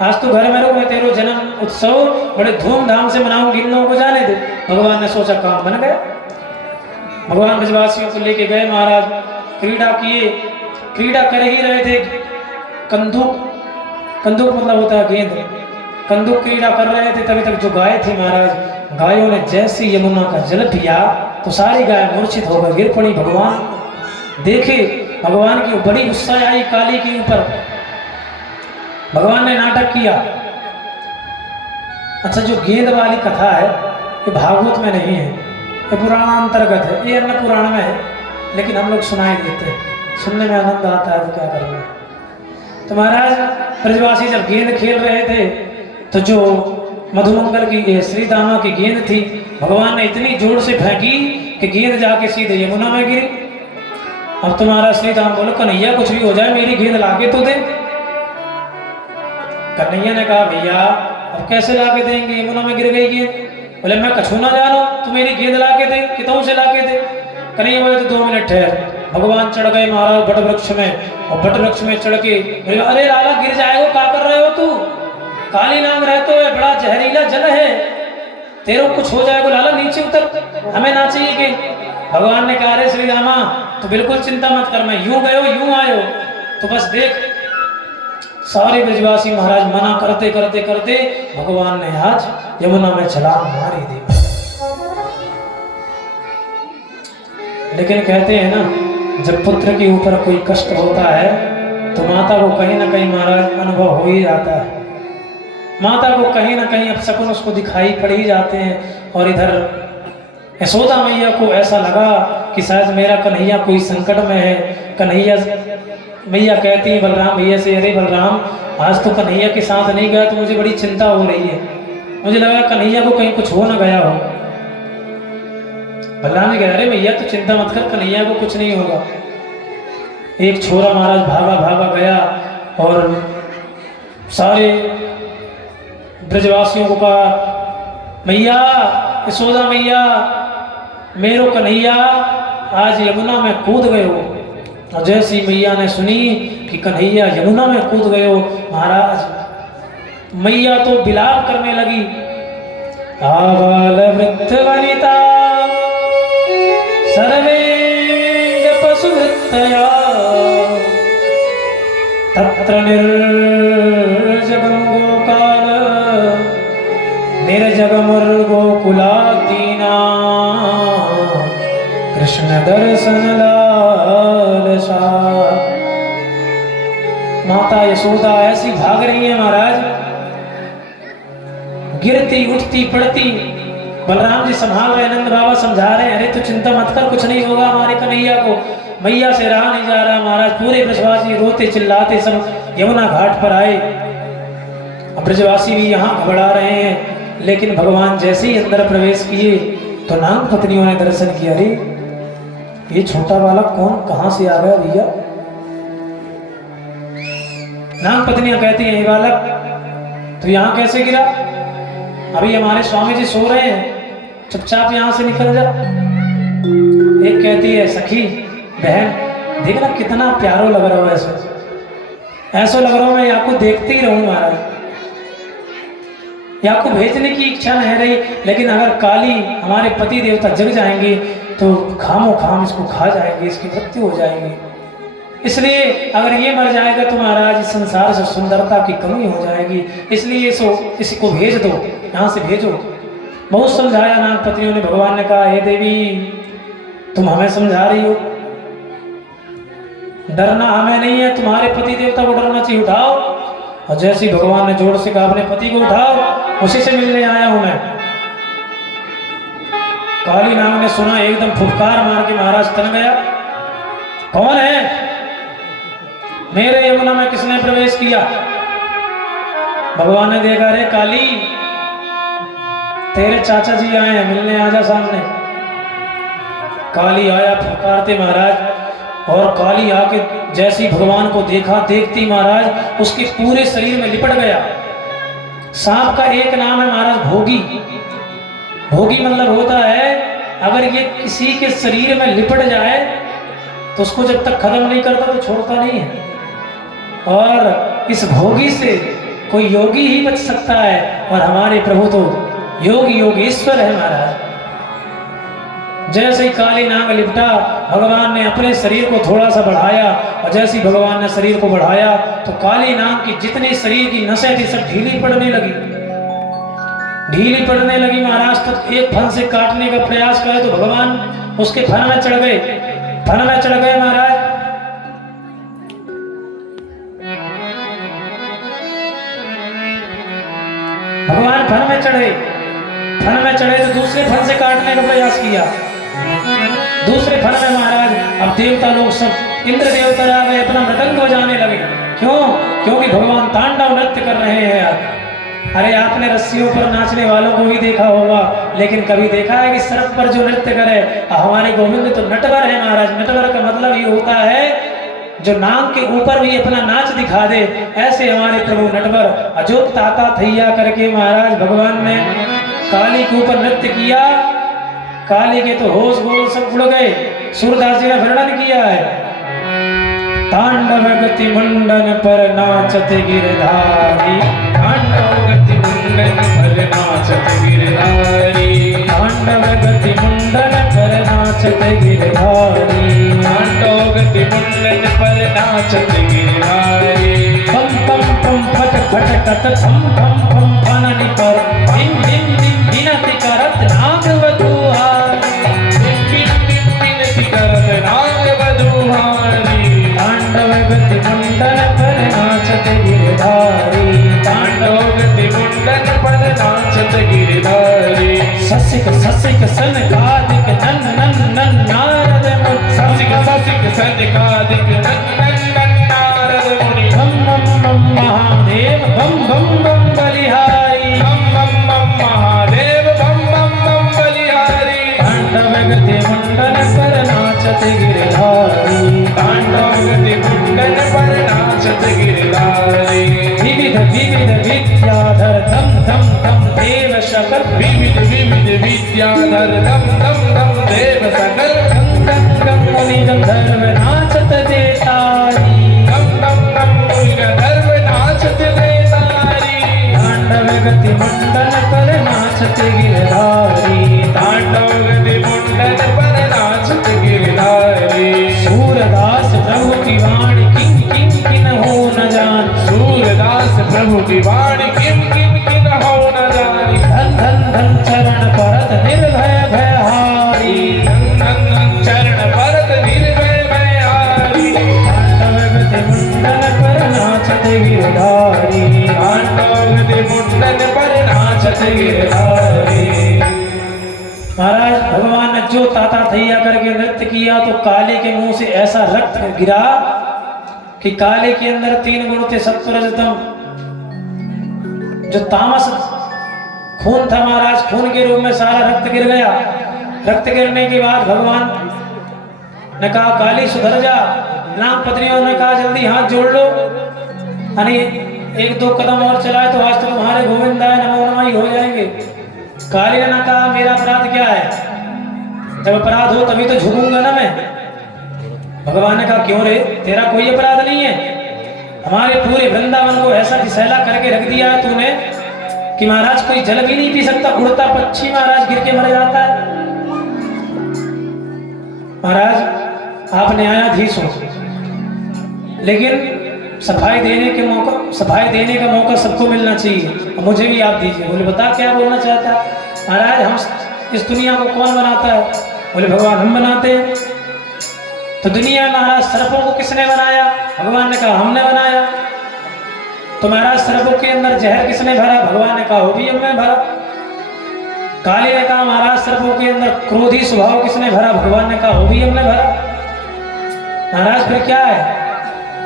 आज तू घर में रुक, मैं तेरो जन्म उत्सव बड़े धूमधाम से मनाऊंगी, इन लोगों को जाने दे। भगवान ने सोचा काम बन गया। भगवान ब्रजवासियों को लेके गए महाराज, क्रीड़ा किए, क्रीड़ा कर ही रहे थे। कंदूक, कंदूक मतलब होता है गेंद, कंदूक क्रीड़ा कर रहे थे। तभी तक जो गाय थी महाराज, गायों ने जैसी यमुना का जल पिया तो सारी गाय मूर्छित होकर गिर पड़ी। भगवान देखे, भगवान की बड़ी गुस्सा आई काली के ऊपर। भगवान ने नाटक किया। अच्छा जो गेंद वाली कथा है ये भागवत में नहीं है, ये पुराण अंतर्गत है, ये अन्य पुराण में है, लेकिन हम लोग सुनाई देते हैं, सुनने में आनंद आता है तो क्या करना। तो महाराज ब्रजवासी जब गेंद खेल रहे थे तो जो मधुमंगल की श्री दामा की गेंद थी, भगवान ने इतनी जोर से फेंकी कि गेंद जाके सीधे यमुना में गिरी। अब तुम्हारा श्री दाम बोलो कन्हैया कुछ भी हो जाए मेरी गेंद लाके तो दे। कन्हैया ने कहा भैया अब कैसे लाके देंगे, यमुना में गिर गई गेंद। बोले मैं कछू ना जानो, तू मेरी गेंद लाके दे, कितों से लाके दे। कन्हैया बोले तो 2 मिनट ठहर। भगवान चढ़ गए महाराज बट वृक्ष में, और बट वृक्ष में चढ़ के अरे लाला गिर जाएगा, क्या कर रहे हो तू, काली नाग रहते हो, बड़ा जहरीला जल है, तेरे कुछ हो जाएगा लाला, नीचे उतर, हमें ना चाहिए कि। भगवान ने कहा अरे श्री रामा तो बिल्कुल चिंता मत कर, मैं यूं गयो यूं आयो, तो बस देख। सारे ब्रजवासी महाराज मना करते करते करते भगवान ने आज यमुना में छलांग मारी दी। लेकिन कहते हैं ना जब पुत्र के ऊपर कोई कष्ट होता है तो माता को कहीं ना कहीं महाराज अनुभव हो ही जाता है। माता को कहीं ना कहीं अपशकुन उसको दिखाई पड़ ही जाते हैं। और इधर यशोदा मैया को ऐसा लगा कि शायद मेरा कन्हैया कोई संकट में है। कन्हैया मैया कहती है बलराम भैया से, अरे बलराम आज तो कन्हैया के साथ नहीं गया तो मुझे बड़ी चिंता हो रही है, मुझे लगा कन्हैया को कहीं कुछ हो ना गया हो। बलराम जी कह रहे भैया तो चिंता मत कर, कन्हैया को कुछ नहीं होगा। एक छोरा महाराज भागा भागा गया और सारे ब्रजवासियों को कहा मैया यशोदा मैया मेरो कन्हैया आज यमुना में कूद गए हो। और जैसी मैया ने सुनी कि कन्हैया यमुना में कूद गए हो, महाराज मैया तो विलाप करने लगी। आबाल वृद्ध वनिता सर्वे पशुवृत्तया तत्र निर्जगम गोकाल निर्जगमुर्गोकुलादीना कृष्ण दर्शन लालसा। माता यशोदा ऐसी भाग रही है महाराज, गिरती उठती पड़ती। बलराम जी संभाल रहे, नंद बाबा समझा रहे हैं अरे तू चिंता मत कर, कुछ नहीं होगा हमारे कन्हैया को। मैया से रहा नहीं जा रहा महाराज, पूरे ब्रजवासी रोते चिल्लाते सब यमुना घाट पर आए। ब्रजवासी भी यहाँ घबरा रहे हैं। लेकिन भगवान जैसे ही अंदर प्रवेश किए तो नाग पत्नियों ने दर्शन किया, अरे ये छोटा बालक कौन, कहां से आ गया भैया। नाग पत्नियां कहती हैं, ये बालक तो यहाँ कैसे गिरा, अभी हमारे स्वामी जी सो रहे हैं, चुपचाप यहाँ से निकल जा। एक कहती है, सखी बहन देखना कितना प्यारो लग रहा है, ऐसा लग रहा हूं मैं आपको देखते ही रहूं महाराज, या आपको भेजने की इच्छा नहीं रही, लेकिन अगर काली हमारे पति देवता जग जाएंगे तो खामो खाम इसको खा जाएंगे, इसकी मृत्यु हो जाएगी। इसलिए अगर ये मर जाएगा तो महाराज इस संसार से सुंदरता की कमी हो जाएगी, इसलिए इसको भेज दो, यहाँ से भेजो। बहुत समझाया नाग पत्नियों ने, भगवान ने कहा, हे देवी तुम हमें समझा रही हो, डरना हमें नहीं है, तुम्हारे पति देवता को डरना चाहिए, उठाओ। और जैसे ही भगवान ने जोर से कहा अपने पति को उठाओ, उसी से मिलने आया हूं मैं। काली नाग ने सुना, एकदम फुफकार मार के महाराज तन गया, कौन है, मेरे यमुना में किसने प्रवेश किया। भगवान ने देखा, रे काली तेरे चाचा जी आए हैं, मिलने आजा सामने। काली आया फुफकारते महाराज, और काली आके जैसे ही भगवान को देखा, देखती महाराज उसके पूरे शरीर में लिपट गया। सांप का एक नाम है महाराज भोगी, भोगी मतलब होता है अगर ये किसी के शरीर में लिपट जाए तो उसको जब तक खत्म नहीं करता तो छोड़ता नहीं है, और इस भोगी से कोई योगी ही बच सकता है, और हमारे प्रभु तो योगी योगेश्वर है महाराज। जैसे ही काली नाग लिपटा, भगवान ने अपने शरीर को थोड़ा सा बढ़ाया, और जैसे ही भगवान ने शरीर को बढ़ाया तो काली नाग की जितनी शरीर की नसें थी सब ढीली पड़ने लगी, ढीली पड़ने लगी महाराज। तो एक फन से काटने का प्रयास करे तो भगवान उसके फन में चढ़ गए, फन में चढ़ गए महाराज। भगवान फन में चढ़े, फन में चढ़े तो दूसरे फन से काटने का प्रयास किया, दूसरे फन में महाराज अब देवता लोग सब इंद्र देवता आ गए, अपना मृदंग बजाने लगे। क्यों? क्योंकि भगवान तांडव नृत्य कर रहे हैं यार। अरे आपने रस्सियों पर नाचने वालों को भी देखा होगा, लेकिन कभी देखा है कि सड़क पर जो नृत्य करे। हमारे गोविंद तो नटवर है महाराज। नटवर का मतलब ये होता है जो नाग के ऊपर भी अपना नाच दिखा दे, ऐसे हमारे प्रभु नटवर। जो ताता थैया करके महाराज भगवान ने काली के ऊपर नृत्य किया, काली के तो होश गोल सब उड़ गए। सूरदास जी ने वर्णन किया है, तांडव गति मुंडन पर नाचत गिरधारी, तांडव गति मुंडन पर नाचत गिरधारी, तांडव गति मुंडन पर नाचत गिरधारी, तांडव गति मुंडन पर नाचत गिरधारी। पम पम पम फट फट कत थम थम थम फननि पर धिम धिम धिम धिनति करत नाग वधूहारी, धिम धिम धिम धिनति करत नाग वधूहारी। तांडव गति मुंडन पर नाचत गिरधारी, तांडव गति मुंडन पर नाचत गिरधारी। ससिक ससिक सनकादिक नन नन नन नारद मुनि, ससिक ससिक सनकादिक नन नन नन नारद मुनि। बम बम बम महादेव बम बम बम बलिहारी, बम बम बम महादेव बम बम बम बलिहारी। तांडव गति मुंडन पर नाचत गिरधारी, तांडव गति मुंडन पर नाचत गिरधारी। विविध विविध विद्याधर धम धम धम देव सकल, विविध विविध विद्याधर धम धम धम देव सकल। गम गम गम मुनि गंधर्व नाचत देतारी, गम गम गम मुनि गंधर्व नाचत देतारी। तांडव गति मुंडन पर नाचत गिरधारी, तांडव गति मुंडन पर नाचत गिरधारी। सूरदास प्रभु की वाणी किन किन किन हो न जान, सूरदास प्रभु की वाणी किन किन किन हो न जानी। धन धन धन चरण परत निर्भय भयहारी, धन धन धन चरण परत निर्भय भयहारी। तांडव गति मुंडन पर नाचत गिरधारी, तांडव गति मुंडन पर नाचत गिरधारी। महाराज भगवान ने जो ताता थैया करके नृत्य किया तो काली के मुंह से ऐसा रक्त गिरा कि काली के अंदर 3 गुण थे, सत्व रजतम। जो तामस खून था महाराज, खून के रूप में सारा रक्त गिर गया। रक्त गिरने के बाद भगवान ने कहा काली सुधर जा। नाग पत्नियों ने कहा जल्दी हाथ जोड़ लो, यानी एक दो कदम और चलाए तो आज तो तुम्हारे गोविंदाय नमो नमः ही हो जाएंगे। काली ने कहा मेरा अपराध क्या है, जब अपराध हो तभी तो झुकूंगा ना मैं। भगवान ने कहा क्यों रे, तेरा कोई अपराध नहीं है। हमारे पूरे वृंदावन को ऐसा विषैला करके रख दिया है तूने कि महाराज कोई जल भी नहीं पी सकता, उड़ता पक्षी महाराज गिर के मर जाता है। महाराज आप न्यायाधीश हो, लेकिन सफाई देने का मौका सबको मिलना चाहिए, मुझे भी आप दीजिए। बोले बता क्या बोलना चाहता है। महाराज हम इस दुनिया को कौन बनाता है। बोले भगवान हम बनाते हैं। तो दुनिया में महाराज सर्पों को किसने बनाया। भगवान ने कहा हमने बनाया। तो महाराज सर्पों के अंदर जहर किसने भरा। भगवान ने कहा वो भी हमने भरा। काली ने कहा महाराज सर्पों के अंदर क्रोधी स्वभाव किसने भरा। भगवान ने कहा वो भी हमने भरा। महाराज फिर क्या है,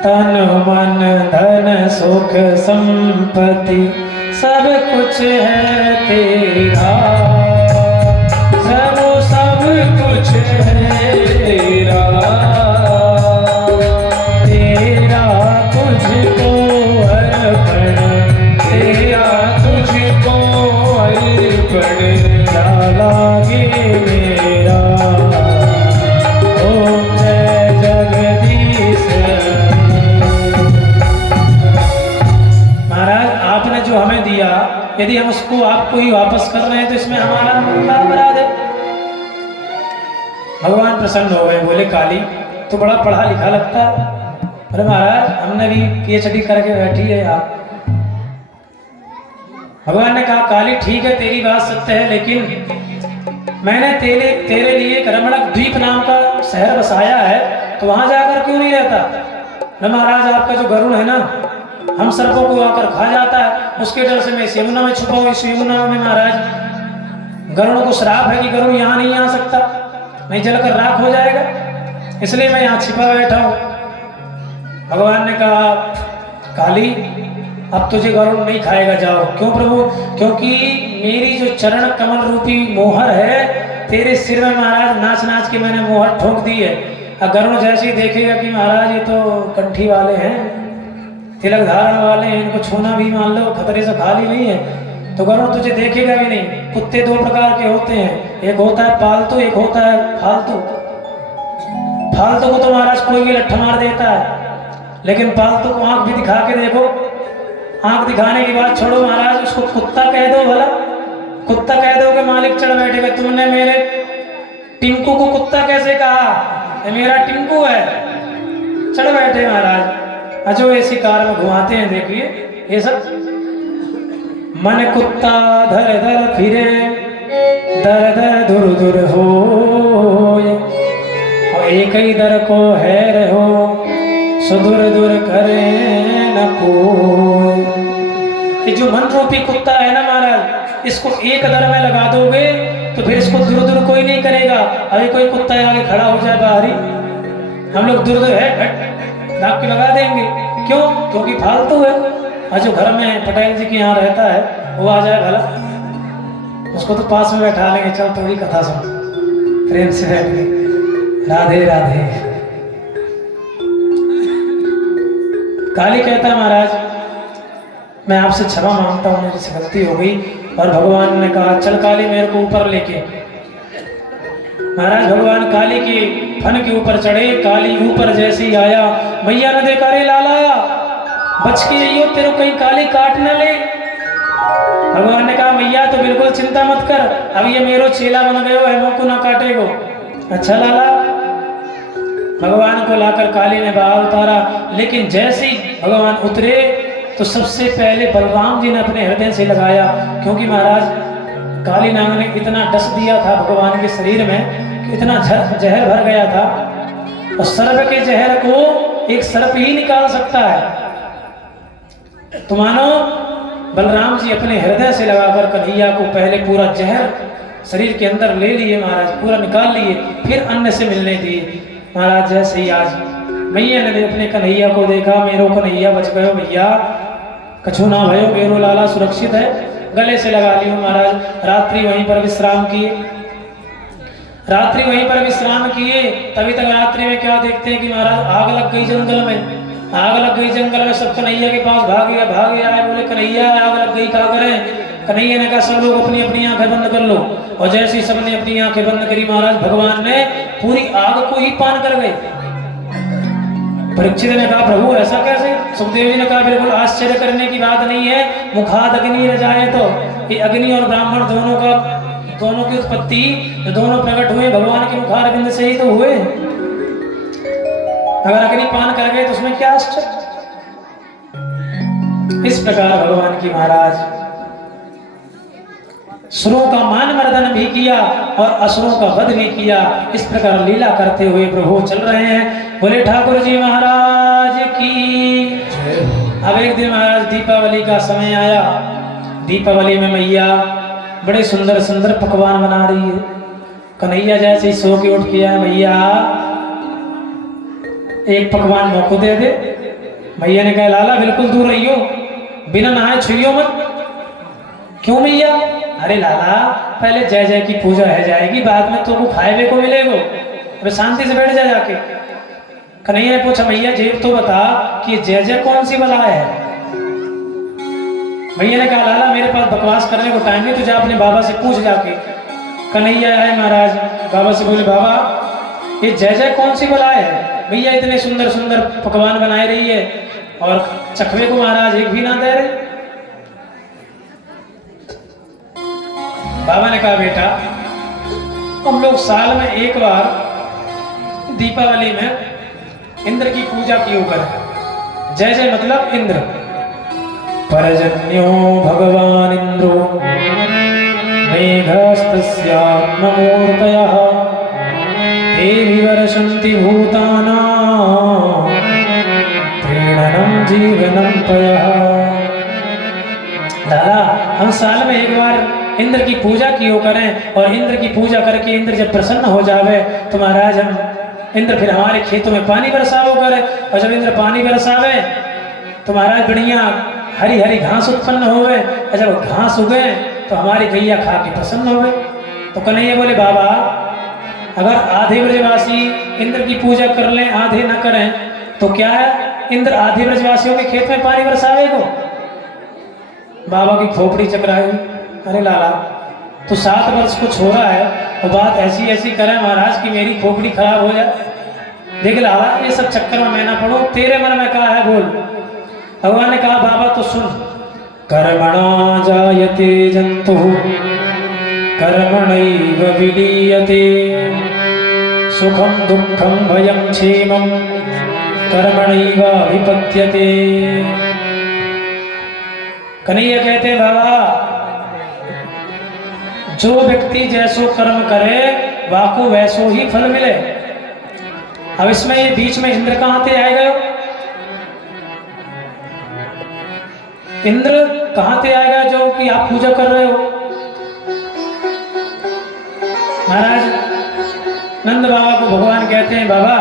तन मन धन सुख संपत्ति सब कुछ है तेरा, सब कुछ है तेरा, तेरा तुझको अर्पण, तेरा तुझको अर्पण ना लागे मेरा। ओम जय जगदीश। आपने जो हमें दिया यदि हम उसको आपको ही वापस कर रहे हैं तो इसमें हमारा क्या अपराध है। भगवान प्रसन्न हो गए, बोले काली तो बड़ा पढ़ा लिखा लगता है। अरे महाराज हमने भी PhD करके बैठी है आप। भगवान ने कहा काली ठीक है तेरी बात सत्य है, लेकिन मैंने तेरे लिए एक रमणक द्वीप नाम का शहर बसाया है, तो वहां जाकर क्यों नहीं रहता। महाराज आपका जो गरुड़ है ना, हम सर्पों को आकर खा जाता है, उसके डर से मैं इस यमुना में छुपा हूँ। इस यमुना में महाराज गरुड़ों को श्राप है कि गरुड़ यहाँ नहीं आ सकता, नहीं जलकर राख हो जाएगा, इसलिए मैं यहाँ छिपा बैठा हूँ। भगवान ने कहा काली अब तुझे गरुड़ नहीं खाएगा, जाओ। क्यों प्रभु, क्योंकि मेरी जो चरण कमल रूपी मोहर है तेरे सिर में महाराज नाच नाच के मैंने मोहर ठोक दी है। अब गरुड़ जैसे ही देखेगा कि महाराज ये तो कंठी वाले हैं, तिलक धारण वाले हैं, इनको छूना भी मान लो खतरे से खाली नहीं है, तो गरुड़ तुझे देखेगा भी नहीं। कुत्ते दो प्रकार के होते हैं, एक होता है पालतू, एक होता है फालतू। फालतू को तो महाराज कोई भी लट्ठा मार देता है, लेकिन पालतू को आंख भी दिखा के देखो, आंख दिखाने की बात छोड़ो महाराज, उसको कुत्ता कह दो भला, कुत्ता कह दो कि मालिक चढ़ बैठेगा। तुमने मेरे टिंकू को कुत्ता कैसे कहा, ये मेरा टिंकू है, चढ़ बैठे महाराज। जो ऐसी कार में घुमाते हैं देखिए ये सब, मन कुत्ता धर धर फिरे, दर दर दुर दुर हो, और एक ही दर को है रहो, सुदूर दूर करे न कोई। ये जो मन रूपी कुत्ता है ना महाराज, इसको एक दर में लगा दोगे तो फिर इसको दूर दूर कोई नहीं करेगा। अभी कोई कुत्ता आगे खड़ा हो जाए बाहरी, हम लोग दूर दूर है नाक के लगा देंगे। क्यों, क्योंकि फालतू है। और जो घर में पटेल जी के यहाँ रहता है वो आ जाए भला, उसको तो पास में बैठा लेंगे, चल थोड़ी कथा सुन, प्रेम से बैठ के राधे राधे। काली कहता महाराज मैं आपसे क्षमा मांगता हूँ, मेरी से गलती हो गई। और भगवान ने कहा चल काली मेरे को ऊपर लेके। महाराज भगवान काली के फन के ऊपर चढ़े। काली ऊपर जैसे ही आया, मैया ने देखा रे लाला बच के जाइयो, तेरे कहीं काली काट न ले। भगवान ने कहा मैया तो बिल्कुल चिंता मत कर, अब ये मेरो चेला बन गयो है, मोको ना काटेगो। अच्छा लाला। भगवान को लाकर काली ने बाहर उतारा, लेकिन जैसे ही भगवान उतरे तो सबसे पहले बलराम जी ने अपने हृदय से लगाया, क्योंकि महाराज काली नाग ने इतना डस दिया था भगवान के शरीर में कि इतना जहर भर गया था, और सर्प के जहर को एक सर्प ही निकाल सकता है। तो मानो बलराम जी अपने हृदय से लगाकर कन्हैया को पहले पूरा जहर शरीर के अंदर ले लिए महाराज, पूरा निकाल लिए, फिर अन्न से मिलने दिए महाराज। जैसे ही आज मैया ने अपने कन्हैया को देखा, मेरो कन्हैया बच गयो भैया, कछु ना भयो, मेरो लाला सुरक्षित है। गले से लगा लियो महाराज। रात्रि वहीं पर विश्राम किए, रात्रि वहीं पर विश्राम किए। तभी तक रात्रि में क्या देखते हैं कि महाराज आग लग गई जंगल में, आग लग गई जंगल में। सब कन्हैया के पास भाग गया। बोले कन्हैया आग लग गई, क्या करें? कन्हैया ने कहा सब लोग अपनी अपनी आंखें बंद कर लो। और जैसे ही सबने अपनी आंखें बंद करी महाराज, भगवान ने पूरी आग को ही पान कर गए। परीक्षित ने कहा प्रभु ऐसा कैसे? सुखदेव जी ने कहा बिल्कुल आश्चर्य करने की बात नहीं है। मुखाद अग्नि रजाए, तो ये अग्नि और ब्राह्मण दोनों की उत्पत्ति, दोनों प्रकट हुए भगवान के मुखारविंद से ही तो हुए। अगर अग्नि पान कर गए तो उसमें क्या आश्चर्य। इस प्रकार भगवान की महाराज सुरों का मान मर्दन भी किया और असुरों का वध भी किया। इस प्रकार लीला करते हुए प्रभु चल रहे हैं। बोले ठाकुर जी महाराज की। अब एक दिन महाराज दीपावली का समय आया। दीपावली में मैया बड़े सुंदर सुंदर पकवान बना रही है। कन्हैया जैसे ही सो के उठ के आया, मैया एक पकवान मोको दे दे। मैया ने कहा लाला बिल्कुल दूर रहियो, बिना नहाए छुइयो मत। क्यों मैया? अरे लाला पहले जय जय की पूजा है जाएगी, बाद में तो वो खाए को मिलेगो। अबे शांति से बैठ जा जाके। कन्हैया ने पूछा मैया जेब तो बता कि जय जय कौन सी बला है? मैया ने कहा लाला मेरे पास बकवास करने को टाइम नहीं, तुझे अपने बाबा से पूछ जाके। कन्हैया आए महाराज, बाबा से बोले बाबा ये जय जय कौन सी बला है? भैया इतने सुंदर सुंदर पकवान बनाए रही है और चखवे को महाराज एक भी ना दे रहे। बाबा ने कहा बेटा हम लोग साल में एक बार दीपावली में इंद्र की पूजा क्यों करें? जय जय मतलब इंद्र। परजन्यो भगवान इंद्रो मेघस्तस्यात्ममूर्तयः ते विवर्षन्ति भूतानां प्रीणनं जीवनं पयः। लाला हम साल में एक बार इंद्र की पूजा क्यों करें? और इंद्र की पूजा करके इंद्र जब प्रसन्न हो जावे तो महाराज हम इंद्र फिर हमारे खेतों में पानी बरसाओ करे। और जब इंद्र पानी बरसावे तो महाराज बढ़िया हरी हरी घास उत्पन्न होवे। और जब घास उगे तो हमारी गैया खा के प्रसन्न होवे। तो कन्हैया बोले बाबा अगर आधे ब्रजवासी इंद्र की पूजा कर लें आधे न करें तो क्या है? इंद्र आधे ब्रजवासियों के खेत में पानी बरसावे को? बाबा की खोपड़ी चकराई। अरे लाला तो 7 वर्ष को छोड़ा है और बात ऐसी ऐसी करे महाराज कि मेरी खोपड़ी खराब हो जाए। देख लाला ये सब चक्कर में मैं ना पढ़ू, तेरे मन में कहा है बोल। भगवान ने कहा बाबा तो सुन। कर्मणा जायते जंतुः कर्मणैव विलीयते सुखं दुःखं भयं क्षेमं कर्मणैव विपद्यते। कन्हैया कहते बाबा जो व्यक्ति जैसो कर्म करे वाको वैसो ही फल मिले। अब इसमें ये बीच में इंद्र कहां से आए गए? इंद्र कहां से आएगा जो कि आप पूजा कर रहे हो? महाराज नंद बाबा को भगवान कहते हैं बाबा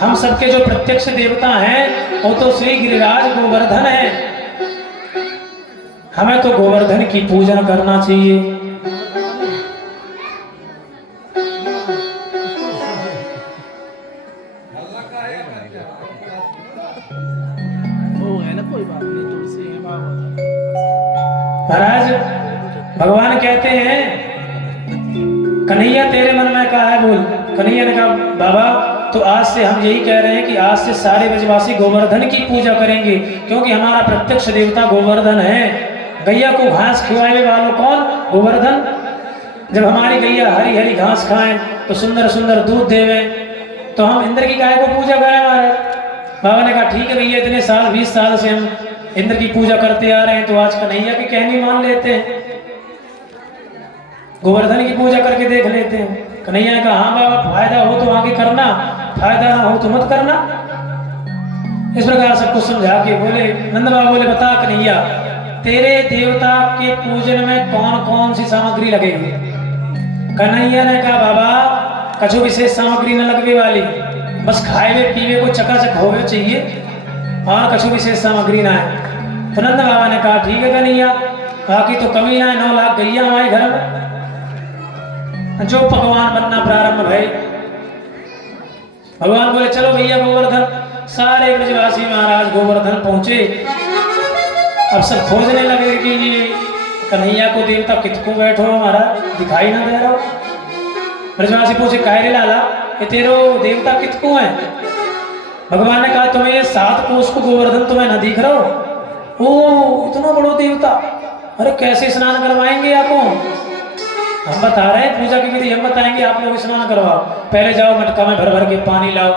हम सबके जो प्रत्यक्ष देवता हैं वो तो श्री गिरिराज गोवर्धन है। हमें तो गोवर्धन की पूजा करना चाहिए। महाराज भगवान कहते हैं कन्हैया तेरे मन में कहा है बोल। कन्हैया ने कहा बाबा तो आज से हम यही कह रहे हैं कि आज से सारे ब्रजवासी गोवर्धन की पूजा करेंगे क्योंकि हमारा प्रत्यक्ष देवता गोवर्धन है। गैया को घास खिलाने वालों कौन? गोवर्धन। जब हमारी गैया हरी हरी घास खाएं तो सुंदर सुंदर दूध देवे तो हम इंद्र की गाय को पूजा करें महाराज। बाबा ने कहा ठीक है भैया इतने साल 20 साल से हम इंद्र की पूजा करते आ रहे हैं तो आज कन्हैया की कहनी मान लेते हैं, गोवर्धन की पूजा करके देख लेते हैं। कन्हैया ने कहा हाँ बाबा फायदा हो तो आगे करना, फायदा ना हो तो मत करना। इस प्रकार सबको समझा के बोले नंद बाबा बोले बता कन्हैया तेरे देवता के पूजन में कौन कौन सी सामग्री लगेगी? कन्हैया ने कहा बाबा कछु विशेष सामग्री न लगने वाली, बस खाए हुए पीवे को चकाचक होवे चाहिए और कछु विशेष सामग्री ना है। तो नंद बाबा ने कहा ठीक है कन्हैया बाकी तो कमी ना है, 9 लाख गैया हमारे घर में। जो पकवान बनना प्रारंभ भय, भगवान बोले चलो भैया गोवर्धन। सारे ब्रजवासी महाराज गोवर्धन पहुंचे। अब सब खोजने लगे कि कन्हैया को देवता कितको बैठो हमारा दिखाई ना दे रहा। ब्रजवासी पूछे कायरे लाला ये तेरो देवता कितको है? भगवान ने कहा तुम्हें ये 7 कोस को गोवर्धन तुम्हें ना दिख रहा हो? ओ इतना बड़ो देवता, अरे कैसे स्नान करवाएंगे आपको? हम बता रहे हैं पूजा की विधि, हम बताएंगे, आप लोग स्नान करवाओ। पहले जाओ मटका में भर भर के पानी लाओ।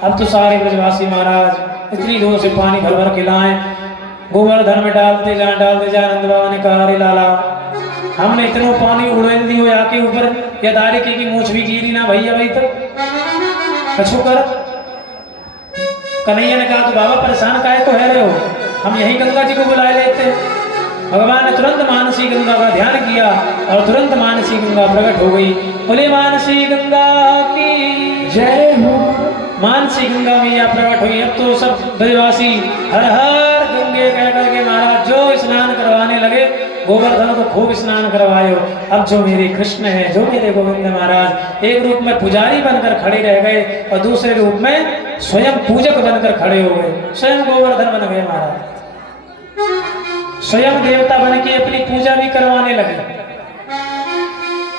अब तो सारे ब्रजवासी महाराज इतनी दूर से पानी भर भर के लाए, गोवर्धन में डालते जाए नंद बाबा ने कहा अरे लाला हमने इतना पानी उड़ेल दियो आके ऊपर, या दारिके की मूछ भी गिरी ना भैया भाई तक कछु कर। कन्हैया ने कहा तो बाबा परेशान काहे को है रहे हो, हम यही गंगा जी को बुलाए लेते हैं। भगवान ने तुरंत मानसी गंगा का ध्यान किया और तुरंत मानसी गंगा प्रकट हो गई। बोले मानसी गंगा की जय हो। मानसी गंगा मैया प्रकट हुई। अब तो सब ब्रजवासी हर हर गंगे कह करके महाराज जो स्नान करवाने लगे। गोवर्धन को खूब स्नान करवायो। अब जो मेरे कृष्ण है, जो मेरे गोविंद महाराज एक रूप में पुजारी बनकर खड़े रह गए और दूसरे रूप में स्वयं पूजक बनकर खड़े हो गए। स्वयं गोवर्धन बन गए महाराज, स्वयं देवता बन के अपनी पूजा भी करवाने लगे।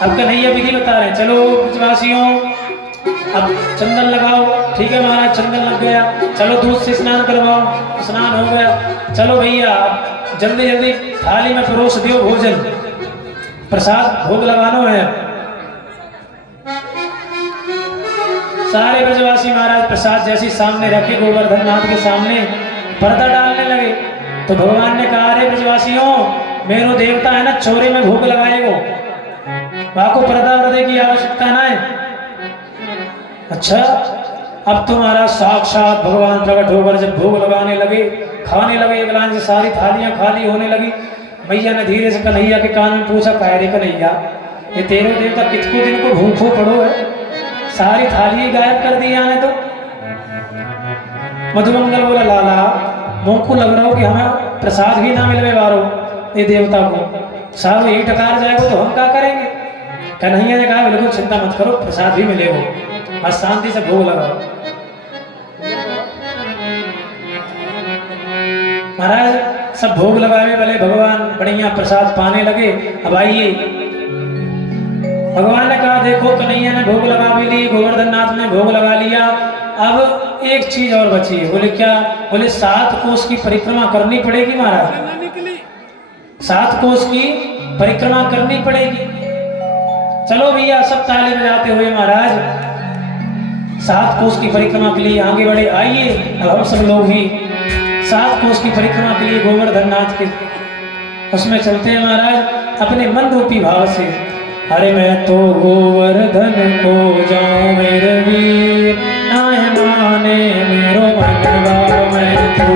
अब कन्हैया विधि बता रहे हैं, चलो ब्रजवासियों अब चंदन लगाओ। ठीक है महाराज, चंदन लग गया। चलो दूध से स्नान करवाओ, स्नान हो गया। चलो भैया जल्दी जल्दी थाली में परोस दियो भोजन, प्रसाद भोग लगाना है। सारे ब्रजवासी महाराज प्रसाद जैसी सामने रखे गोवर्धन नाथ के सामने पर्दा डालने लगे। तो भगवान ने कहा अरे ब्रजवासियों मेरो देवता है ना चौरे में भोग लगाएगो, वहां को पर्दा पर्दे की आवश्यकता ना है। अच्छा अब तुम्हारा साक्षात भगवान प्रकट होकर जब भोग लगाने लगे, खाने लगे, एक लाइन से सारी थालियां खाली होने लगी। मैया ने धीरे से कन्हैया के कान में पूछा कायरे कन्हैया ये तेरो देवता कितको दिन को भूखो पड़ो है, सारी थाली गायब कर दी आने तो। मधुमंगल बोला लाला मुंह को लग रहा हो कि हमें प्रसाद भी ना मिलवे बारो ये देवता को, सारो यही टकार जाएगा तो हम क्या करेंगे? कन्हैया ने कहा बिल्कुल चिंता मत करो, प्रसाद भी मिलेगा, बस शांति से भोग लगाओ। महाराज सब भोग लगावे वाले भगवान बढ़िया प्रसाद पाने लगे। अब आइए भगवान ने कहा देखो कन्हैया ने भोग लगा भी ली, गोवर्धन नाथ ने भोग लगा लिया, अब एक चीज और बची है। बोले क्या? बोले 7 कोस की परिक्रमा करनी पड़ेगी महाराज, 7 कोस की परिक्रमा करनी पड़ेगी। चलो भैया सब ताली बजाते हुए महाराज 7 कोस की परिक्रमा के लिए आगे बढ़े। आइए अब हम सब लोग भी 7 कोस की परिक्रमा के लिए गोवर्धन नाथ के उसमें चलते हैं महाराज अपने मन रूपी भाव से। अरे मैं तो गोवर्धन को जाऊं मेरे वीर, नाय माने मेरो मनवा। मैं तो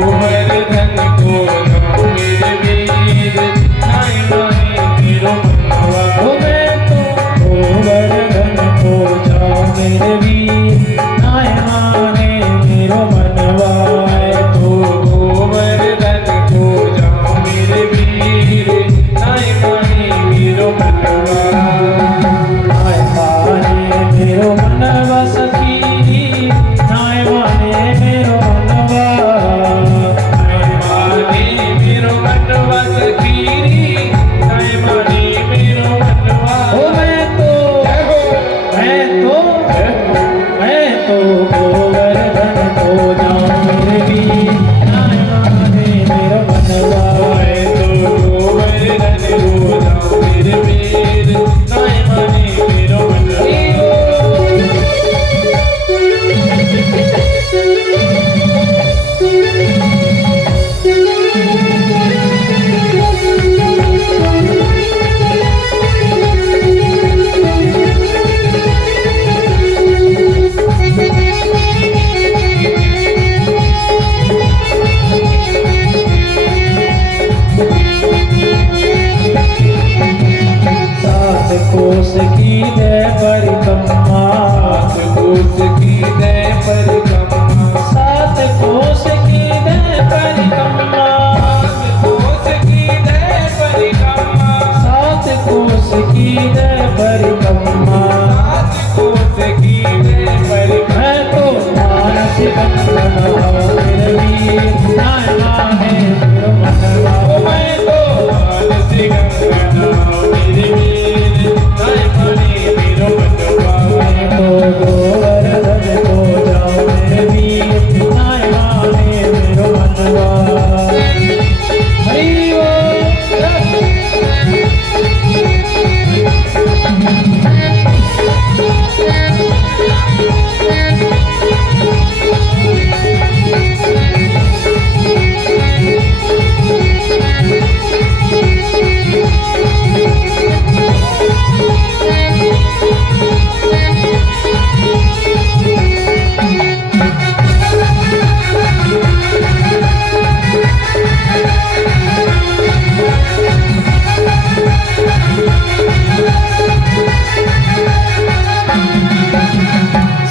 गोवर्धन को जाऊं मेरे वीर, नाय माने मेरो मनवा। मैं तो गोवर्धन को जाऊं मेरे वीर, नाय माने मेरो मनवा। मैं तो गोवर्धन को जाऊं मेरे वीर, नाय माने मेरो मनवा। मेरो मनवा सखी नाय माने मेरो मनवा, नाय माने मेरो मनवा सखी नाय माने मेरो मनवा। ओ मैं तो गोवर्धन को जाऊं मेरे वीर, नाय माने मेरो मनवा। मैं तो गोवर्धन को जाऊं मेरे वीर, की जय परिक्रमा, सात कोस की जय परिक्रमा। मैं तो मानस गंगन हूँ मेरे वीर, नाय माने मेरो मनवा। मैं तो मानस गंगन हूँ मेरे वीर, नाय माने मेरो मनवा। मैं तो गोवर्धन को जाऊँ मेरे वीर, नाय माने मेरो मनवा। हरि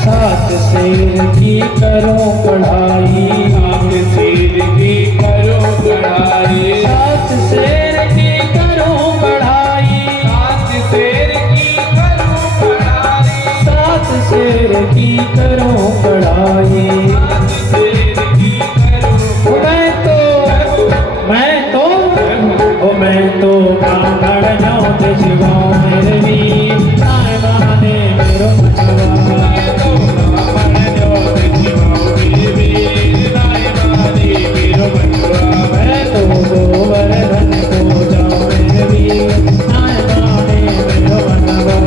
सात शेर की करो पढ़ाई, सात शेर की करो पढ़ाई, सात शेर की करो पढ़ाई, सात शेर की करो पढ़ाई, सात शेर की करो पढ़ाई। सात शेर की करो। मैं तो ब्राह्मण न्योत जीवाऊं मेरे वीर, नाय माने मेरो मनवा। मैं तो ब्राह्मण न्योत जीवाऊं मेरे वीर, नाय माने मेरो मनवा। मैं तो गोवर्धन को जाऊं मेरे वीर, नाय माने मेरो मनवा।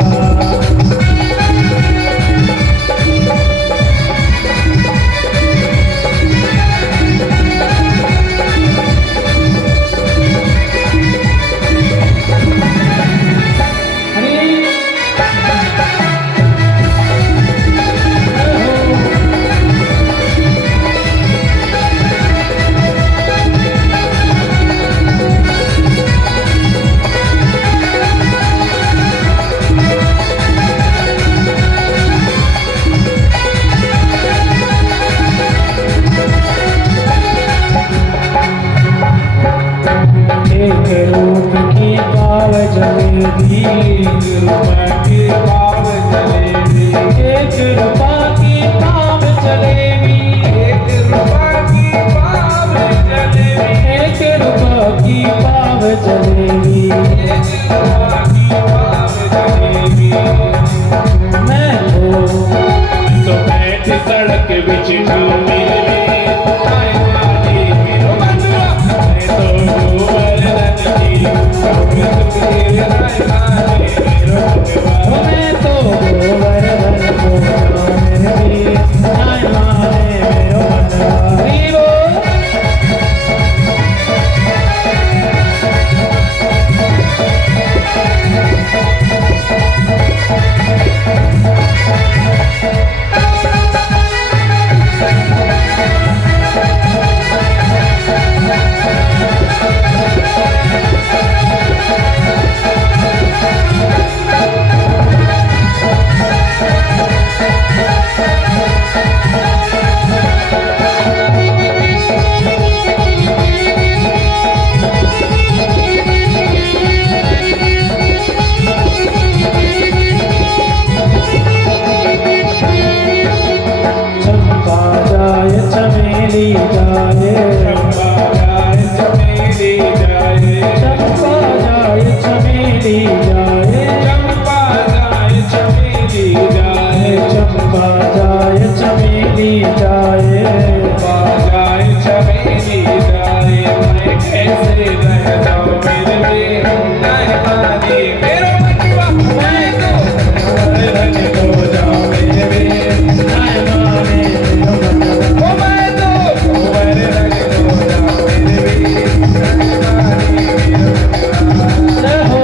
एक रूप की पाव जलेबी, एक रुपए की पाव जलेबी, एक रूपा की पाव जलेबी, एक रुपए की पाव जलेबी, एक रूपा की पाव जलेबी। एक रुपए की पाव जलेबी। मैं तो बैठ सड़क बिच मेरे वीर, नाय माने मेरो मनवा। मैं तो गोवर्धन जी अमृत वीर, नाय माने मेरो मनवा। मैं तो गोवर्धन को जाऊं मेरे वीर, नाय माने मेरो मनवा। चंपा जाए चमेली जाए, चंपा जाए चमेली जाए, चंपा जाए चमेली जाए, चंपा जाए चमेली जाए, चंपा जाए चमेली जाए। चंपा जाए चमेली जाए। मैं कैसे रह जाऊं मेरे वीर, नाय माने मेरो मनवा। मैं तो गोवर्धन को जाऊं मेरे वीर, नाय माने मेरो मनवा। ओ मैं तो गोवर्धन को जाऊं मेरे वीर, नाय माने मेरो मनवा। जय हो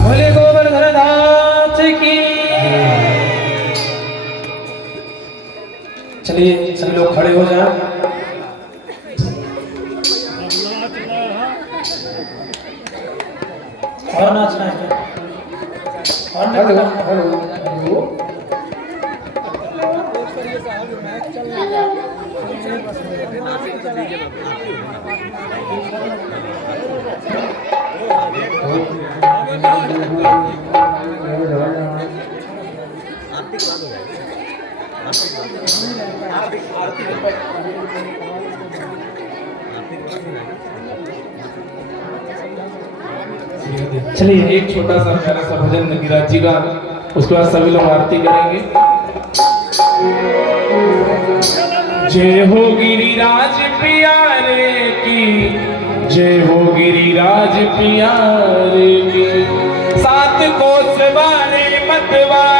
बोले गोवर्धन दास की। चलिए सभी लोग खड़े हो जाएं। और नाचना है क्या? और नाचना चलिए एक छोटा सा प्यारा सा भजन गिरिराज जी का, उसके बाद सभी लोग आरती करेंगे। जय हो गिरिराज प्यारे की, जय हो गिरिराज प्यारे की, सात कोस बारे मतवारे